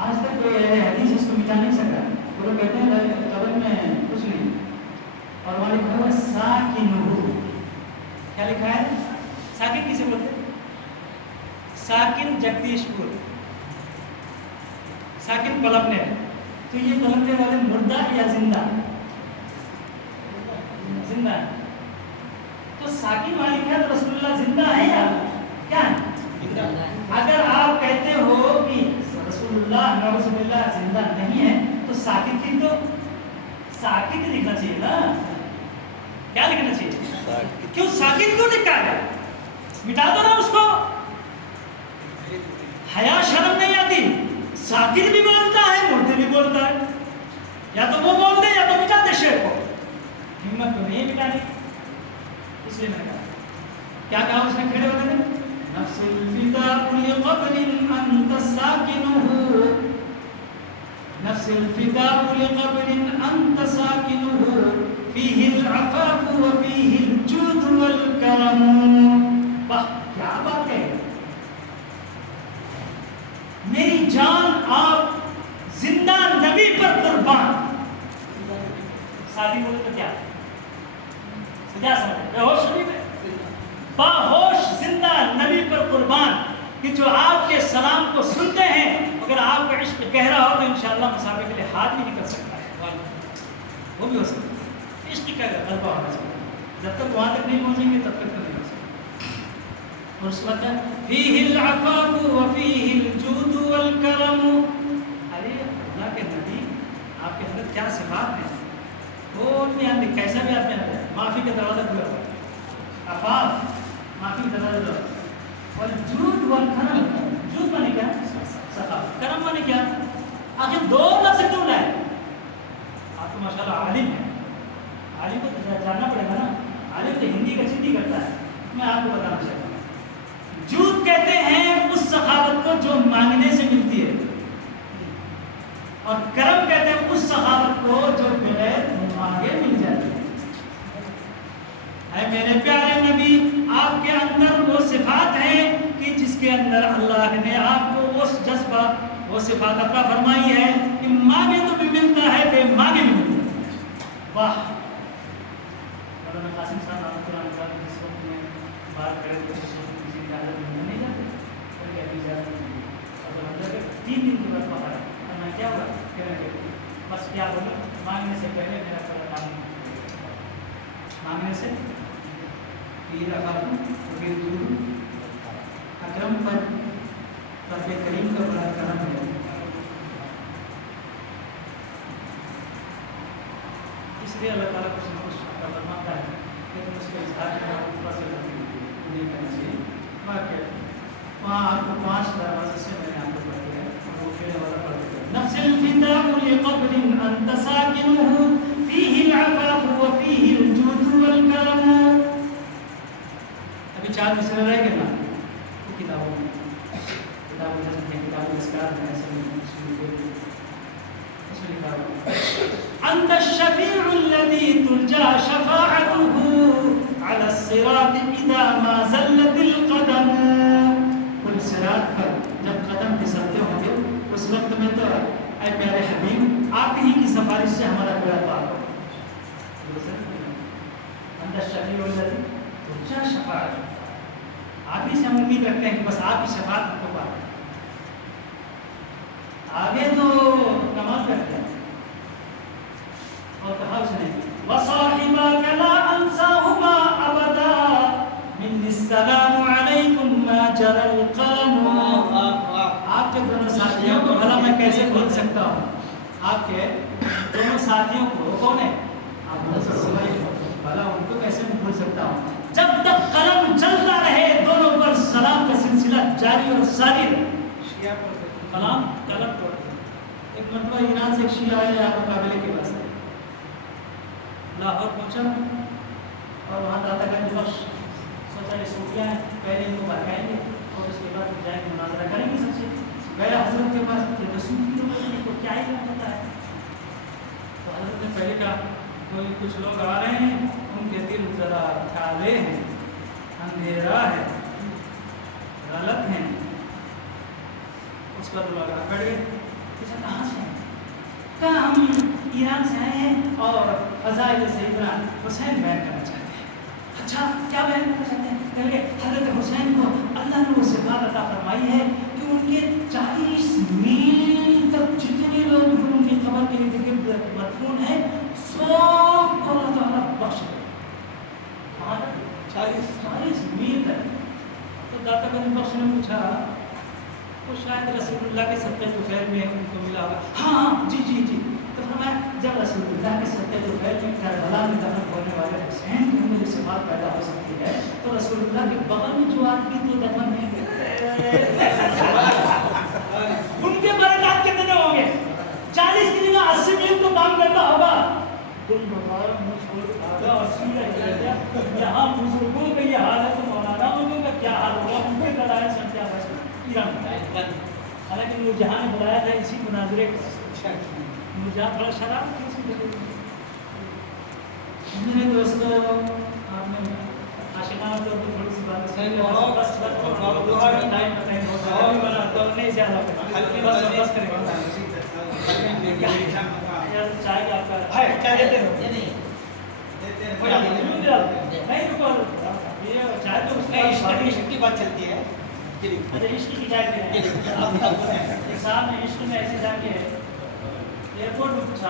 آج تک کوئی حدیث اس کو مٹا نہیں سکا، وہ لوگ کہتے ہیں قبر میں کچھ نہیں، اور وہاں لکھا ہوا ساکنہ۔ کیا لکھا ہے؟ ساکن کسے بولتے ہیں؟ ساکن جگدیش پور، ساکن پلمنے، تو یہ پلمنے والے مردہ یا زندہ؟ زندہ۔ تو ساکن والی کیا تو رسول اللہ زندہ ہے یا کیا؟ اگر آپ کہتے ہو کہ رسول اللہ نعوذ باللہ زندہ نہیں ہے تو ساکت لکھ دو، ساکت لکھنا چاہیے نا، کیا لکھنا چاہیے؟ کیوں ساکت کیوں لکھا ہے؟ مٹا دو نا اس کو، حیا شرم نہیں آتی۔ ساکت بھی بولتا ہے، مردے بھی بولتا ہے، یا تو وہ بول دے یا تو مٹا دے شعر کو، ہمت تو نہیں مٹانی۔ اس لیے میں نے کہا، کیا کہا اس نے کھڑے ہوتے تھے؟ نفس الفداء لقبر انت ساکنہ، نفس الفداء لقبر انت ساکنہ، فیہ العفاف وفیہ الجود والکرم۔ واہ کیا بات ہے، میری جان آپ زندہ نبی پر قربان۔ ساتھی بولے تو کیا کیا سمجھے؟ بے ہوش نبی پہ، باہوش زندہ نبی پر قربان، کہ جو آپ کے سلام کو سنتے ہیں، اگر آپ کا عشق گہرا ہو تو انشاءاللہ مسافر کے لیے ہاتھ بھی نکل سکتا ہے، وہ بھی ہو سکتا ہے۔ عشق کا غلبہ ہونا چاہیے، جب تک وہاں تک نہیں پہنچیں گے تب تک تو نہیں ہو سکتا۔ اور اس کے بعد فیہ العفاف وفیہ الجود والکرم۔ ارے اللہ کے نبی آپ کے اندر کیا صفات ہیں؟ کوئی آدمی کیسا بھی آدمی آ جائے معافی کا دروازہ کھلا ہوا ہے. عفاف معافی کا دروازہ کھلا ہوا ہے. اور جود والکرم, جود مانے کیا؟ سخاوت. کرم مانے کیا؟ آخر دو لفظ کیوں لائے؟ آپ تو ماشاءاللہ عالم ہیں, عالم کو جاننا پڑے گا نا. عالم تو ہندی کا سندھی کرتا ہے. میں آپ کو بتانا چاہتا ہوں, جود کہتے ہیں اس سخاوت کو جو مانگنے سے ملتی ہے, اور کرم کہتے ہیں اس سخاوت کو جو بغیر مانگے مل جاتی ہے. اے میرے پیارے نبی, آپ کے اندر وہ صفات ہیں کہ جس کے اندر اللہ نے آپ کو وہ جذبہ, وہ صفات عطا فرمائی ہے کہ مانگے تو بھی ملتا ہے, بے مانگے بھی ملتا ہے. واہ. مولانا قاسم صاحب رحمۃ اللہ علیہ جس وقت میں بات کریں تو اس وقت کسی کی عادت نہیں جاتے, اور کیا اجازت نہیں دی. اور حضرت 3 دن کے بعد باہر میں کیا ہوا کہنے لگے بس کیا بولوں, مانگنے سے پہلے میرا پہلا کام مانگنے سے پیر اخاطوں پیر دور اکرم پر رب کریم کا بڑا کرم ہے. اس لیے اللہ تعالیٰ کچھ نہ کچھ فرماتا ہے, لیکن اس کے اظہار نہیں کرنا چاہیے. واقعہ وہاں آپ کو 5 دروازے سے میں نے آپ کو پڑھ دیا ہے, وہ پھر والا پڑھ دیا. نفس الفداء لقبر انت ساکنه فيه العفاف وفيه الجود والكرم. ابھی 4 مصرے رہ گئے نا وہ کتابوں میں, کتابوں میں کتابوں اسکار میں ایسے اس میں لکھا ہوا انت الشفیع الذي ترجى شفاعته على الصراط اذا ما زلت القدم. کل صراط پر جب قدم پھسلتے ہوں گے اس وقت میں تو اے پیارے حبیب آپ ہی کی سفارش سے ہمارا بیڑا پار ہو. انت الشفیع الذی ترجى شفاعته, آپ ہی سے ہم امید رکھتے ہیں کہ بس آپ کی شفاعت ہم کو پار. آگے تو کمال کرتے ہیں اور کہا اس نے وَصَاحِبَكَ لَا أَنْسَاهُمَا أَبَدًا مِنِّ السَّلَامُ عَلَيْكُمْ مَا جَرَى الْقَلَمُ. آپ کے دونوں ساتھیوں کو بھلا میں کیسے بھول سکتا ہوں, آپ کے دونوں ساتھیوں کو کون ہے بھلا ان کو کیسے میں بھول سکتا ہوں جب تک قلم چلتا رہے دونوں پر سلام کا سلسلہ جاری اور ساری رہے. کلام قلم توڑ. ایک مرتبہ ایران سے ایک شیعہ آیا مقابلے کے واسطے لاہور پہنچا اور وہاں داتا گنج بخش سوچا یہ صوفیاء ہیں, پہلے ان کو بھڑکائیں گے اور اس کے بعد جائیں گے مناظرہ کریں گے سب سے. گیا حضرت کے پاس کہ صوفی لوگ ان کو کیا ہی پتا ہے. تو حضرت نے پہلے کہا کوئی کچھ لوگ آ رہے ہیں ان کے دل ذرا کالے ہیں, اندھیرا ہے, غلط ہیں. اس کا تو لگا بیٹھ گئے. کہاں سے ہیں؟ کہا ہم ایران سے آئے ہیں اور فضائل سیدنا حسین بیان کرنا چاہتے ہیں. اچھا کیا بیان کرنا چاہتے ہیں؟ کہ حضرت حسین کو اللہ نے وہ صفات عطا فرمائی ہے کہ ان کے 40 میل تک جتنے لوگ ان کی قبر کے ارد گرد مدفون ہیں سب کو اللہ تعالیٰ بخش دے. 40 میل تک. تو داتا گنج بخش نے پوچھا تو شاید رسول اللہ کے صدقے طفیل میں ان کو ملا ہوگا. ہاں جی جی جی. تو فرمایا جب رسول اللہ کے صدقے طفیل میں کربلا میں دفن ہونے والے حسین کے اندر جو صفات پیدا ہو سکتی ہے تو رسول اللہ کے بغل میں جو آدمی تو دفن نہیں ان کے برکات کتنے ہوں گے؟ 40 کی جگہ 80 میل تو کام کرتا ہوگا. تم بغیر منہ چھوڑ کے بھاگا اور سیدھا چلے گیا. یہاں بزرگوں کا یہ حال ہے تو مولانا لوگوں کا کیا حال ہوگا؟ ان کے لڑائی سمجھا حالانکہ نورجہاں نے بلایا تھا اسی مناظرے کو. نورجہاں تھوڑا شراب تھی اسی وجہ سے. میرے دوستوں آپ نے عاشقانہ طور پر تھوڑی سی بات نہیں زیادہ بس کریں چائے کا آپ کا کیا دیتے ہو نہیں چائے تو عشق کی بات چلتی ہے. اچھا عشق کی چائے پہ ایک صاحب نے عشق میں ایسے جا کے ایئرپورٹ میں پوچھا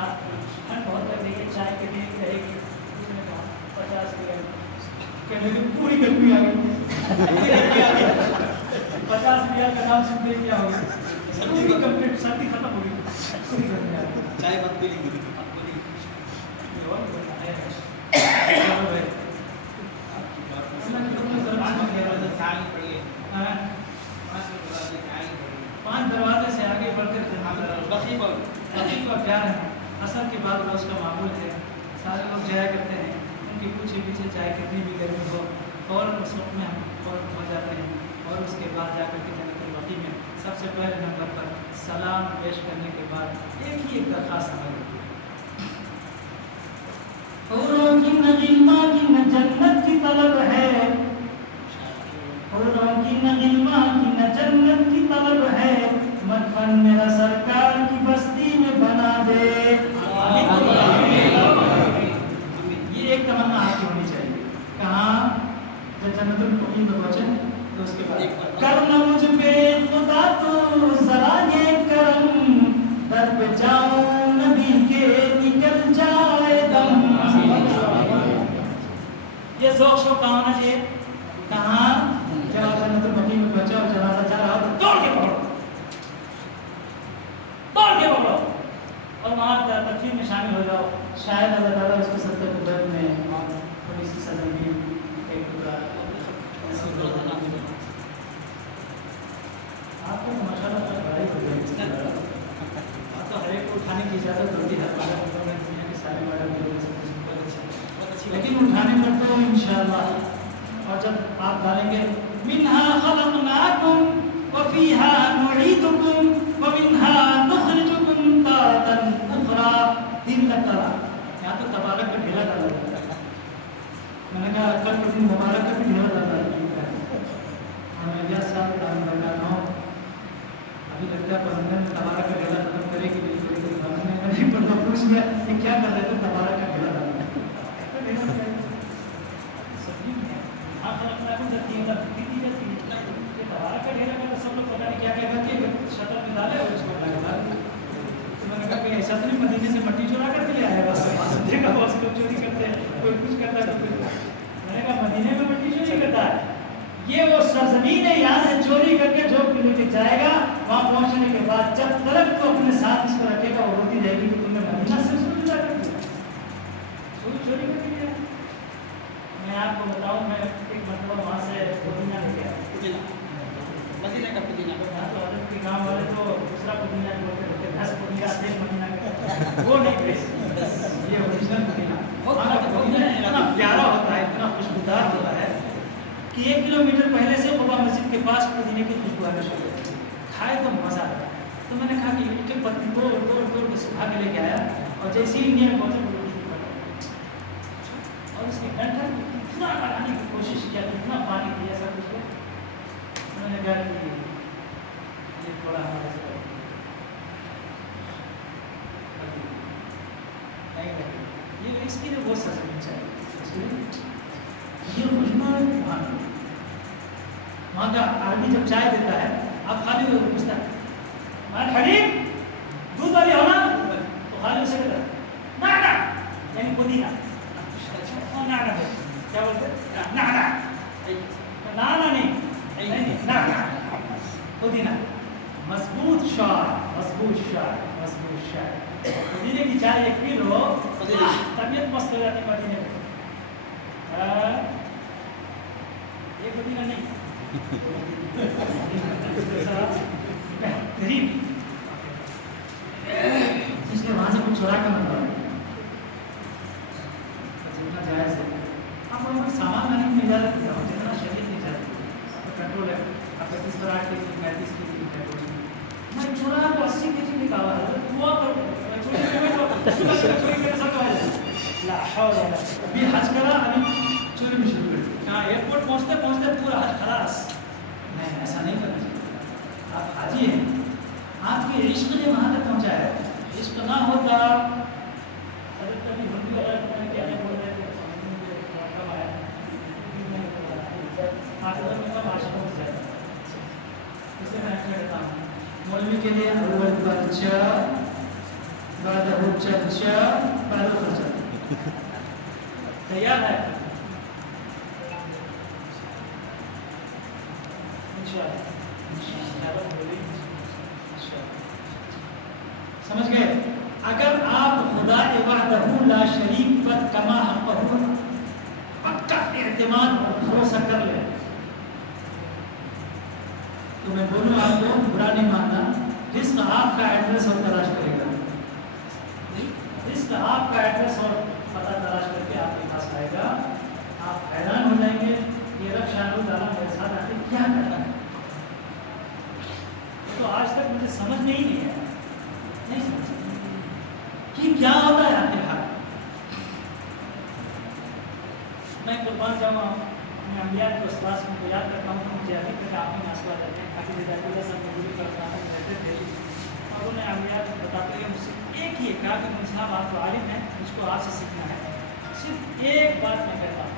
ٹھنڈ بہت لگ رہی ہے چائے کے لیے رہے گی. اس نے کہا 50 روپئے. کہنے لگے پوری گرمی آ گئی. 50 روپیہ کا نام سن دے کیا ہو گیا پوری کمپلیٹ سردی ختم ہو گئی. چائے بند بھی نہیں پیچھے چاہے کتنی بھی گرمی ہو فوراً اس وقت میں ہم فوراً ہو جاتے ہیں اور اس کے بعد جا کر کے جنت البقیع میں سب سے پہلے نمبر پر سلام پیش کرنے کے بعد ایک ہی ایک درخواست ہماری ہوتی ہے، حوروں کی نغمہ کی نہ جنت کی طلب ہے، حوروں کی نغمہ کی نہ جنت کی طلب ہے، مدفن میرا سرکار کی بستی میں بنا دے۔ یہ ایک تمنا آپ کی ہونی چاہیے۔ کہاں؟ جب جنت البقیع میں پہنچے تو اس کے بعد کرنا مجھ پہ خدا تو ذرا یہ کرم، در پہ جاؤں نبی کے نکل جائے دم۔ یہ ذوق شوق کہاں ہونا چاہیے؟ کہاں؟ جب آپ جنت البقیع میں پہنچے اور جنازہ جا رہا ہو تو دوڑ کے پکڑو، دوڑ کے پکڑو اور وہاں تدفین میں شامل ہو جاؤ۔ شاید اللہ تعالیٰ اس کو صدقہ قبر میں تھوڑی سی سزا ایک ٹکڑا آپ کو ماشاء اللہ بڑائی ہو گئی، آپ تو ہر ایک کو اٹھانے کی اجازت ہوتی ہے، دنیا کے سارے بڑے لیکن اٹھانے پر تو انشاءاللہ۔ اور جب آپ ڈالیں گے منہا خلقناکم وفیہا نعیدکم ومنہا نخرجکم تارۃ اخری، دن لگتا رہا یہاں تو تبارک کا ڈھیلا ڈالا جاتا ہے۔ میں نے کہا کل کے دن مبارک کا بھی ڈھیلا ڈالا ہے، ابھی لگتا ہے پرندے میں تبارک کا ڈھیلا ختم کرے گی نہیں، پر پوچھ لیا کہ کیا کر رہے تھے، تبارک کا ڈھیلا ڈالا تبارک کا ڈھیلا کا سب لوگ پتا نہیں کیا کیا کرتے شکل میں ڈالے اور اس کو میں نے کہا کہ ایسا تو نہیں مدینے سے مٹی چورا کر کے لے آیا، بس دیکھا بہت سے لوگ چوری کرتے ہیں، کوئی کچھ کرتا ہے، میں نے کہا مدینے میں مٹی چوری کرتا ہے، یہ وہ سرزمین ہے یہاں سے چوری کر کے جو لے کے جائے گا، وہاں پہنچنے کے بعد جب تک تو اپنے ساتھ اس کو رکھے گا، وہ روتی رہے گی کہ تم نے مدینہ سے اس کو جدا کر دیا، چوری کر دیا۔ میں آپ کو بتاؤں، میں ایک مرتبہ وہاں سے پودینہ لے کے آیا، مدینہ کا پودینہ، تو حضرت کے گاؤں والے تو دوسرا پودینہ بولتے رہتے، 10 پودینہ آتے ہیں مدینہ کا، وہ نہیں پیش، یہ اوریجنل پودینہ اتنا پیارا ہوتا ہے، اتنا خوشبودار ہوتا ہے کہ 1 کلومیٹر پہلے سے قبا مسجد کے پاس پودینے کی خوشبو آنا شروع ہو گئی، کھائے تو مزہ آیا۔ تو میں نے کہا کہ ایک ایک پتی توڑ کے سکھا کے لے کے آیا، اور جیسے ہی انڈیا پہنچے اور اس کے ڈنڈر اتنا بڑھانے کی کوشش کیا، اتنا پانی دیا سب کچھ، میں نے کہا کہ یہ تھوڑا ہمارے سے نہیں لگے، یہ اس کے لیے بہت سزا چاہیے، یہ خوشبو وہاں کا آدمی جب چائے دیتا ہے، آپ خالی کو پوچھتا ہے حلیم دودھ والی ہونا، تو خالی اسے کہتا ہے نعنا، یعنی پودینہ، نعنا کیا بولتے ہیں، نعنا، نعنا نہیں، نعنا پودینہ، مضبوط شعر، مضبوط شعر، مضبوط شعر، پودینے کی چائے ایک پی لو، طبیعت مست ہو جاتی پودینے میں، یہ پودینہ نہیں بہترین، اس نے وہاں سے کچھ چورا کر منگوایا، جتنا جائز ہے آپ کو سامان لانے کی اجازت دیتا ہوں، جتنا شریعت کی اجازت آپ کا کنٹرول ہے، آپ 35 کے جی 35 کے جی میں چورا کو 80 کے جی نکالا ہے، وہ ابھی حج کرا، ابھی چوری میں شروع کر ہاں ایئرپورٹ پہنچتے پہنچتے پورا حج خلاص، نہیں ایسا نہیں کرنا چاہیے، آپ حاجی ہیں، آپ کے عشق نے وہاں تک پہنچا ہے، عشق نہ ہوتا حضرت کبھی ہندو اگر کیا بول رہے تھے اسے میں کہتا ہوں مولوی کے لیے اول بچہ بعد چرچا بعد خرچہ، تیار ہے سمجھ گئے؟ اگر آپ خدا وحدہ لا شریک پر کما حقہ پکا اعتماد اور بھروسہ کر لیں تو میں بولوں آپ کو برا نہیں ماننا، رزق آپ کا ایڈریس اور تلاش کرے گا، رزق آپ کا ایڈریس اور پتہ تلاش کر کے آپ کے پاس آئے گا، میں قربان جاؤں اپنے انبیاء کو اس بات کو یاد کرتا ہوں کہ مجھے ابھی تک آپ میں آنسو آ جاتے ہیں. کافی زیادہ سب مزدوری کرتا ہوں رہتے تھے اور انہیں انبیاء بتاتے ہوئے مجھ سے ایک ہی کہا کہ صاحب آپ تو عالم ہیں, مجھ کو آپ سے سیکھنا ہے. صرف ایک بات میں کہتا ہوں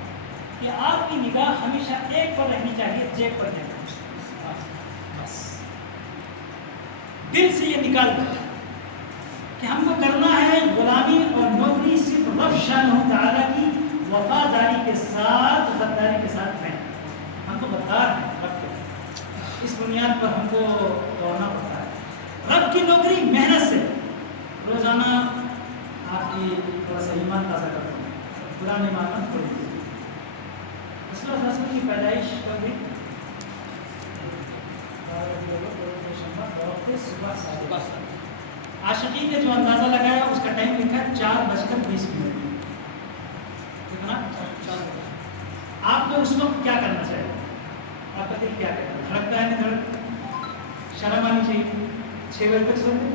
کہ آپ کی نگاہ ہمیشہ ایک پر رہنی چاہیے, جیب پر نہیں. بس دل سے یہ نکال دیں کہ ہم کو کرنا ہے غلامی اور نوکری صرف رب شانہ تعالیٰ کی وفاداری کے ساتھ, غداری کے ساتھ نہیں. ہم کو غدار ہیں رب کے, اس بنیاد پر ہم کو دوڑنا پڑتا ہے. رب کی نوکری محنت سے. روزانہ آپ کی تھوڑا سا ایمان تازہ کرتے ہیں, قرآن ایمان چھوڑ دیجیے. رسول اللہ صلی اللہ علیہ وسلم کی پیدائش کب ہوئی؟ صبح. عاشقین نے جو اندازہ لگایا اس کا ٹائم لکھا 4:20. کتنا؟ 4. آپ کو اس وقت کیا کرنا چاہیے؟ آپ کا دل کیا کرنا ہے؟ دھڑکتا ہے نہیں دھڑکتا؟ شرم آنی چاہیے. 6 بجے تک سو رہے.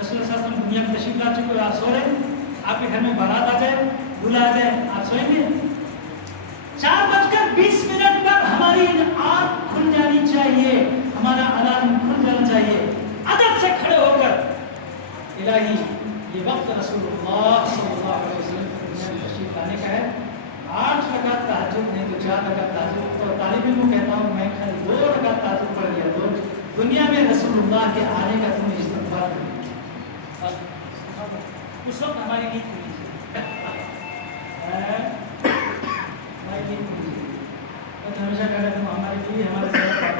رسول اللہ صلی اللہ علیہ وسلم دنیا میں تشریف لا چکے, آپ سو رہے. آپ کے گھر میں بارات آ جائے, دولہا آ جائے, آپ سوئیں گے؟ 4:20 پر ہماری آنکھ کھل جانی چاہیے, ہمارا الارم کھل جانا چاہیے. ادب سے کھڑے ہو کر الہی یہ وقت رسول اللہ صلی اللہ علیہ وسلم کی دنیا میں تشریف لانے کا ہے. 8 رکعت تہجد نہیں تو 4 رکعت تہجد. اور طالب علم کو کہتا ہوں میں خالی 2 رکعت تہجد پڑھ لیا تو دنیا میں رسول اللہ کے آنے کا تم نے استقبال کر. اس وقت ہماری نیند کھلی تو ہمیشہ کہہ رہے تھے ہماری بیوی ہمارے ساتھ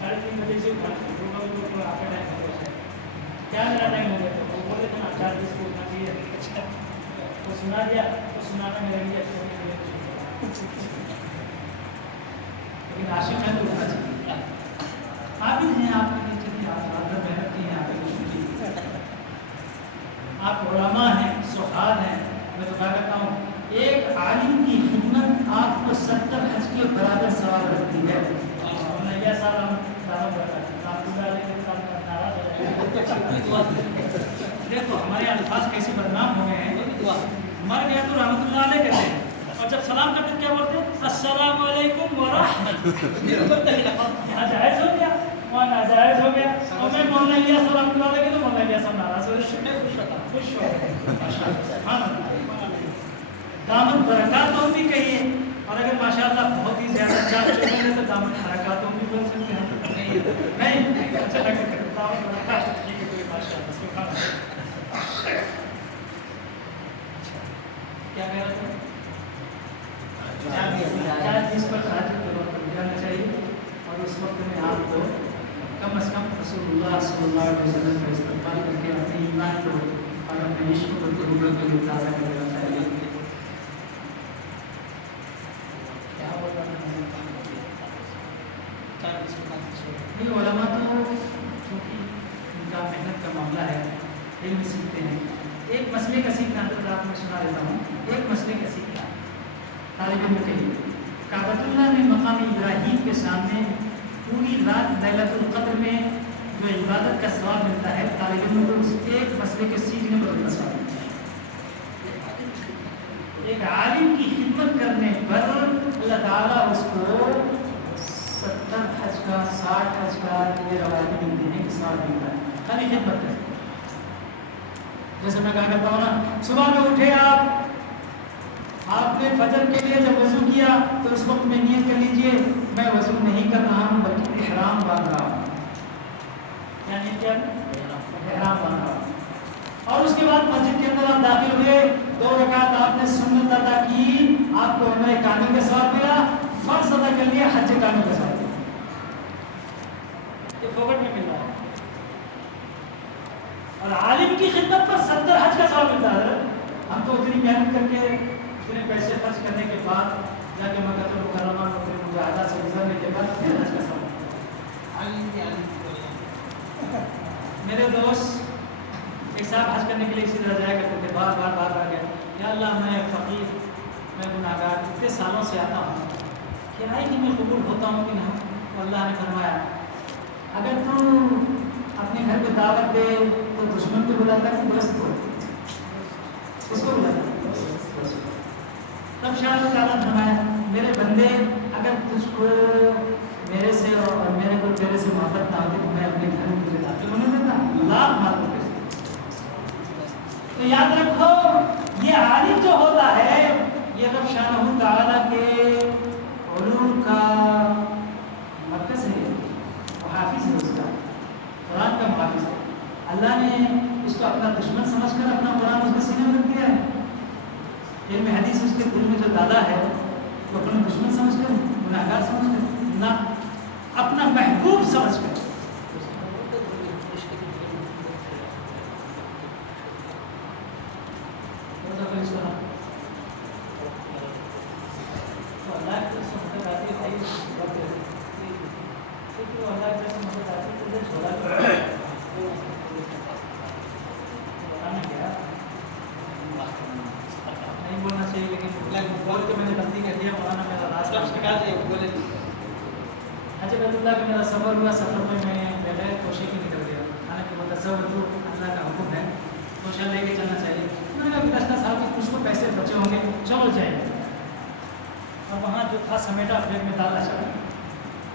3:30 بجے سے آپ کا ٹائم ہے کیا میرا ٹائم ہو گیا تو وہ بولے تھے نا 4:20 کو اٹھنا چاہیے. وہ سنا دیا تو سنانا میرے لیے لیکن عاشق ہے تو اٹھنا چاہیے. قابل ہیں آپ کے نیچے, آپ رات میں محنت کی ہیں, آپ کی آپ علماء ہیں, سہاد ہیں. میں تو کہا کرتا ہوں ایک عالم کی خدمت آپ کو 70 حج کے برابر ثواب رکھتی ہے. یہ سارا دیکھو ہمارے الفاظ کیسے بدنام ہو گئے ہیں. مر گیا تو رحمۃ اللہ علیہ کہتے ہیں, اور جب سلام کرتے کیا بولتے ہیں؟ السلام علیکم ورحمۃ. یہاں جائز ہو گیا, وہاں ناجائز ہو گیا. اور میں مولانا الیاس صاحب رحمۃ اللہ علیہ کے تو مولانا الیاس صاحب ناراض ہو گئے, خوش ہو گئے. دامن برکاتوں بھی کہیے, اور اگر ماشاء اللہ بہت ہی زیادہ چار چوکے ہیں تو دامن حرکاتوں بھی بول سکتے ہیں. نہیں اچھا لگتا ہے دامن برکات ٹھیک ہے ماشاء اللہ. سبحان اللہ. کیا کہہ رہا تھا؟ 4:20 پر تہجد کے وقت پر جانا چاہیے. اور اس وقت میں آپ کو کم از کم رسول اللہ صلی اللہ علیہ وسلم کا استقبال کر کے اپنے ایمان کو اور اپنے عشق کو قربت کو تازہ کر دینا چاہیے. یہ علماء تو چونکہ ان کا محنت کا معاملہ ہے, علم سیکھتے ہیں. ایک مسئلے کا سیکھنا تو آپ میں سنا دیتا ہوں. ایک مسئلے کا سیکھنا طالب علم کے لیے کعبۃ اللہ میں مقام ابراہیم کے سامنے پوری رات لیلۃ القدر میں جو عبادت کا ثواب ملتا ہے, طالب علم کو اس ایک مسئلے کے سیکھنے پر اتنا ثواب ملتا ہے. ایک عالم کی خدمت کرنے پر اللہ تعالیٰ اس کو 70 حج کا 60 حج کا یہ روایتیں ملتی ہیں کہ ثواب ملتا ہے خالی خدمت کریں. جیسے میں کہا کرتا ہوں نا, صبح میں اٹھے آپ نے فجر کے لیے جب وضو کیا تو اس وقت میں نیت کر لیجئے میں وضو نہیں کر رہا ہوں بلکہ احرام باندھ رہا ہوں. یعنی کیا احرام باندھ رہا ہوں. اور اس کے بعد مسجد کے اندر آپ داخل ہوئے, 2 رکعت آپ نے سنت ادا کی, آپ کو عمرہ کامل کا ثواب ملا. فرض ادا کر لیا, حج کامل کا ثواب ملا. یہ فوکٹ میں مل رہا ہے. اور عالم کی خدمت پر 70 حج کا ثواب ملتا ہے. ہم تو اتنی محنت کر کے اتنے پیسے خرچ کرنے کے بعد جا کے مکہ المکرمہ میں پھر مجاہدہ سے گزرنے کے بعد پھر حج کا ثواب. میرے دوست ایک صاحب حج کرنے کے لیے اسی طرح جایا کرتے تھے, بار بار گئے, یا اللہ میں فقیر, میں گناہگار, اتنے سالوں سے آتا ہوں, کیا ہے کہ میں قبول ہوتا ہوں کہ نہیں؟ تو اللہ نے فرمایا اگر تم اپنے گھر کو دعوت دے تو دشمن کو بلاتا ہے, دوست کو, اس کو بلاتا ہے. تب رب شاہ تعالیٰ نے فرمایا میرے بندے اگر تجھ کو میرے سے اور میرے کو تیرے سے محبت نہ ہوتی تو میں اپنے گھر میں تجھے داخل ہونے دیتا لاکھ مال کو تو یاد رکھو یہ عالم جو ہوتا ہے یہ رب شاہ تعالیٰ کے علوم کا مرکز ہے، وہ حافظ ہے، اس کا قرآن کا محافظ ہے۔ اللہ نے اس کو اپنا دشمن سمجھ کر اپنا قرآن اس کے سینے میں رکھ دیا ہے۔ علم حدیث اس کے دل میں جو ڈالا ہے وہ اپنا دشمن سمجھ کر، گناہگار سمجھ کر، نہ اپنا محبوب سمجھ کر۔ نہیں بولنا چاہیے لیکن بول کے میں نے غلطی کر دیا، مولانا میرا راستہ حج بیت اللہ کا میرا سفر ہوا، سفر میں بغیر کوشش ہی نکل گیا، حالانکہ وہ تصور تو اللہ کا حکم ہے، کوشش لے کے چلنا چاہیے۔ میں نے کہا 10 سال کے کچھ کو پیسے بچے ہوں گے، چلو جائیں گے، اور وہاں جو تھا سمیٹا بیگ میں ڈالا چلا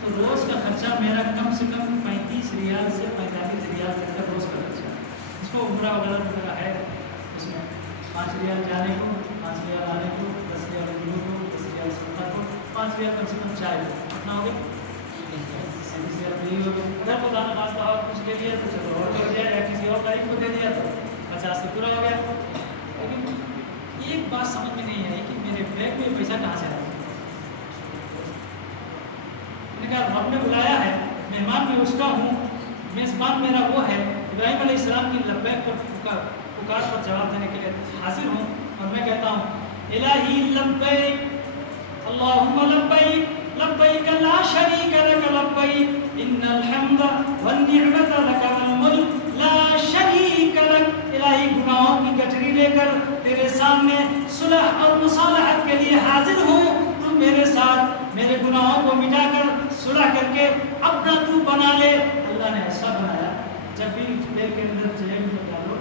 تو روز کا خرچہ میرا کم سے کم 35 ریال سے 45 ریال تک کا روز کا خرچہ، اس کو عمرہ وغیرہ وغیرہ ہے، اس میں 5 ریال جانے کو، 5 ریال آنے کو، 10 ریال دنوں کو، 10 ریال سفر کو، 5 ریال کم سے کم چائے کو، کتنا ہو گیا 37 ریال فری ہو گیا۔ اگر خدا نہ خواستہ اور کچھ لے لیا تو چلو اور کر دیا، یا کسی اور غریب کو دے دیا تو 50 سے پورا ہو گیا۔ لیکن ایک بات سمجھ میں نہیں آئی کہ میرے بیگ میں پیسہ کہاں سے آیا۔ میں نے کہا رب نے بلایا ہے، مہمان میں اس کا ہوں، میزبان میرا وہ ہے، ابراہیم علیہ السلام کی لبیک پر پکار پر جواب دینے کے لیے حاضر ہوں، اور میں کہتا ہوں الہی لبیک اللہم لبیک لبیک لا شریک لک لبیک ان الحمد والنعمت لک والملک لا شریک لک۔ الہی گناہوں کی گٹری لے کر تیرے سامنے صلح اور مصالحت کے لیے حاضر ہوں، تو میرے ساتھ میرے گناہوں کو مٹا کر صلح کر کے اپنا تو بنا لے۔ اللہ نے ایسا بنایا جب بھی دیر کے اندر جیب میں ڈالو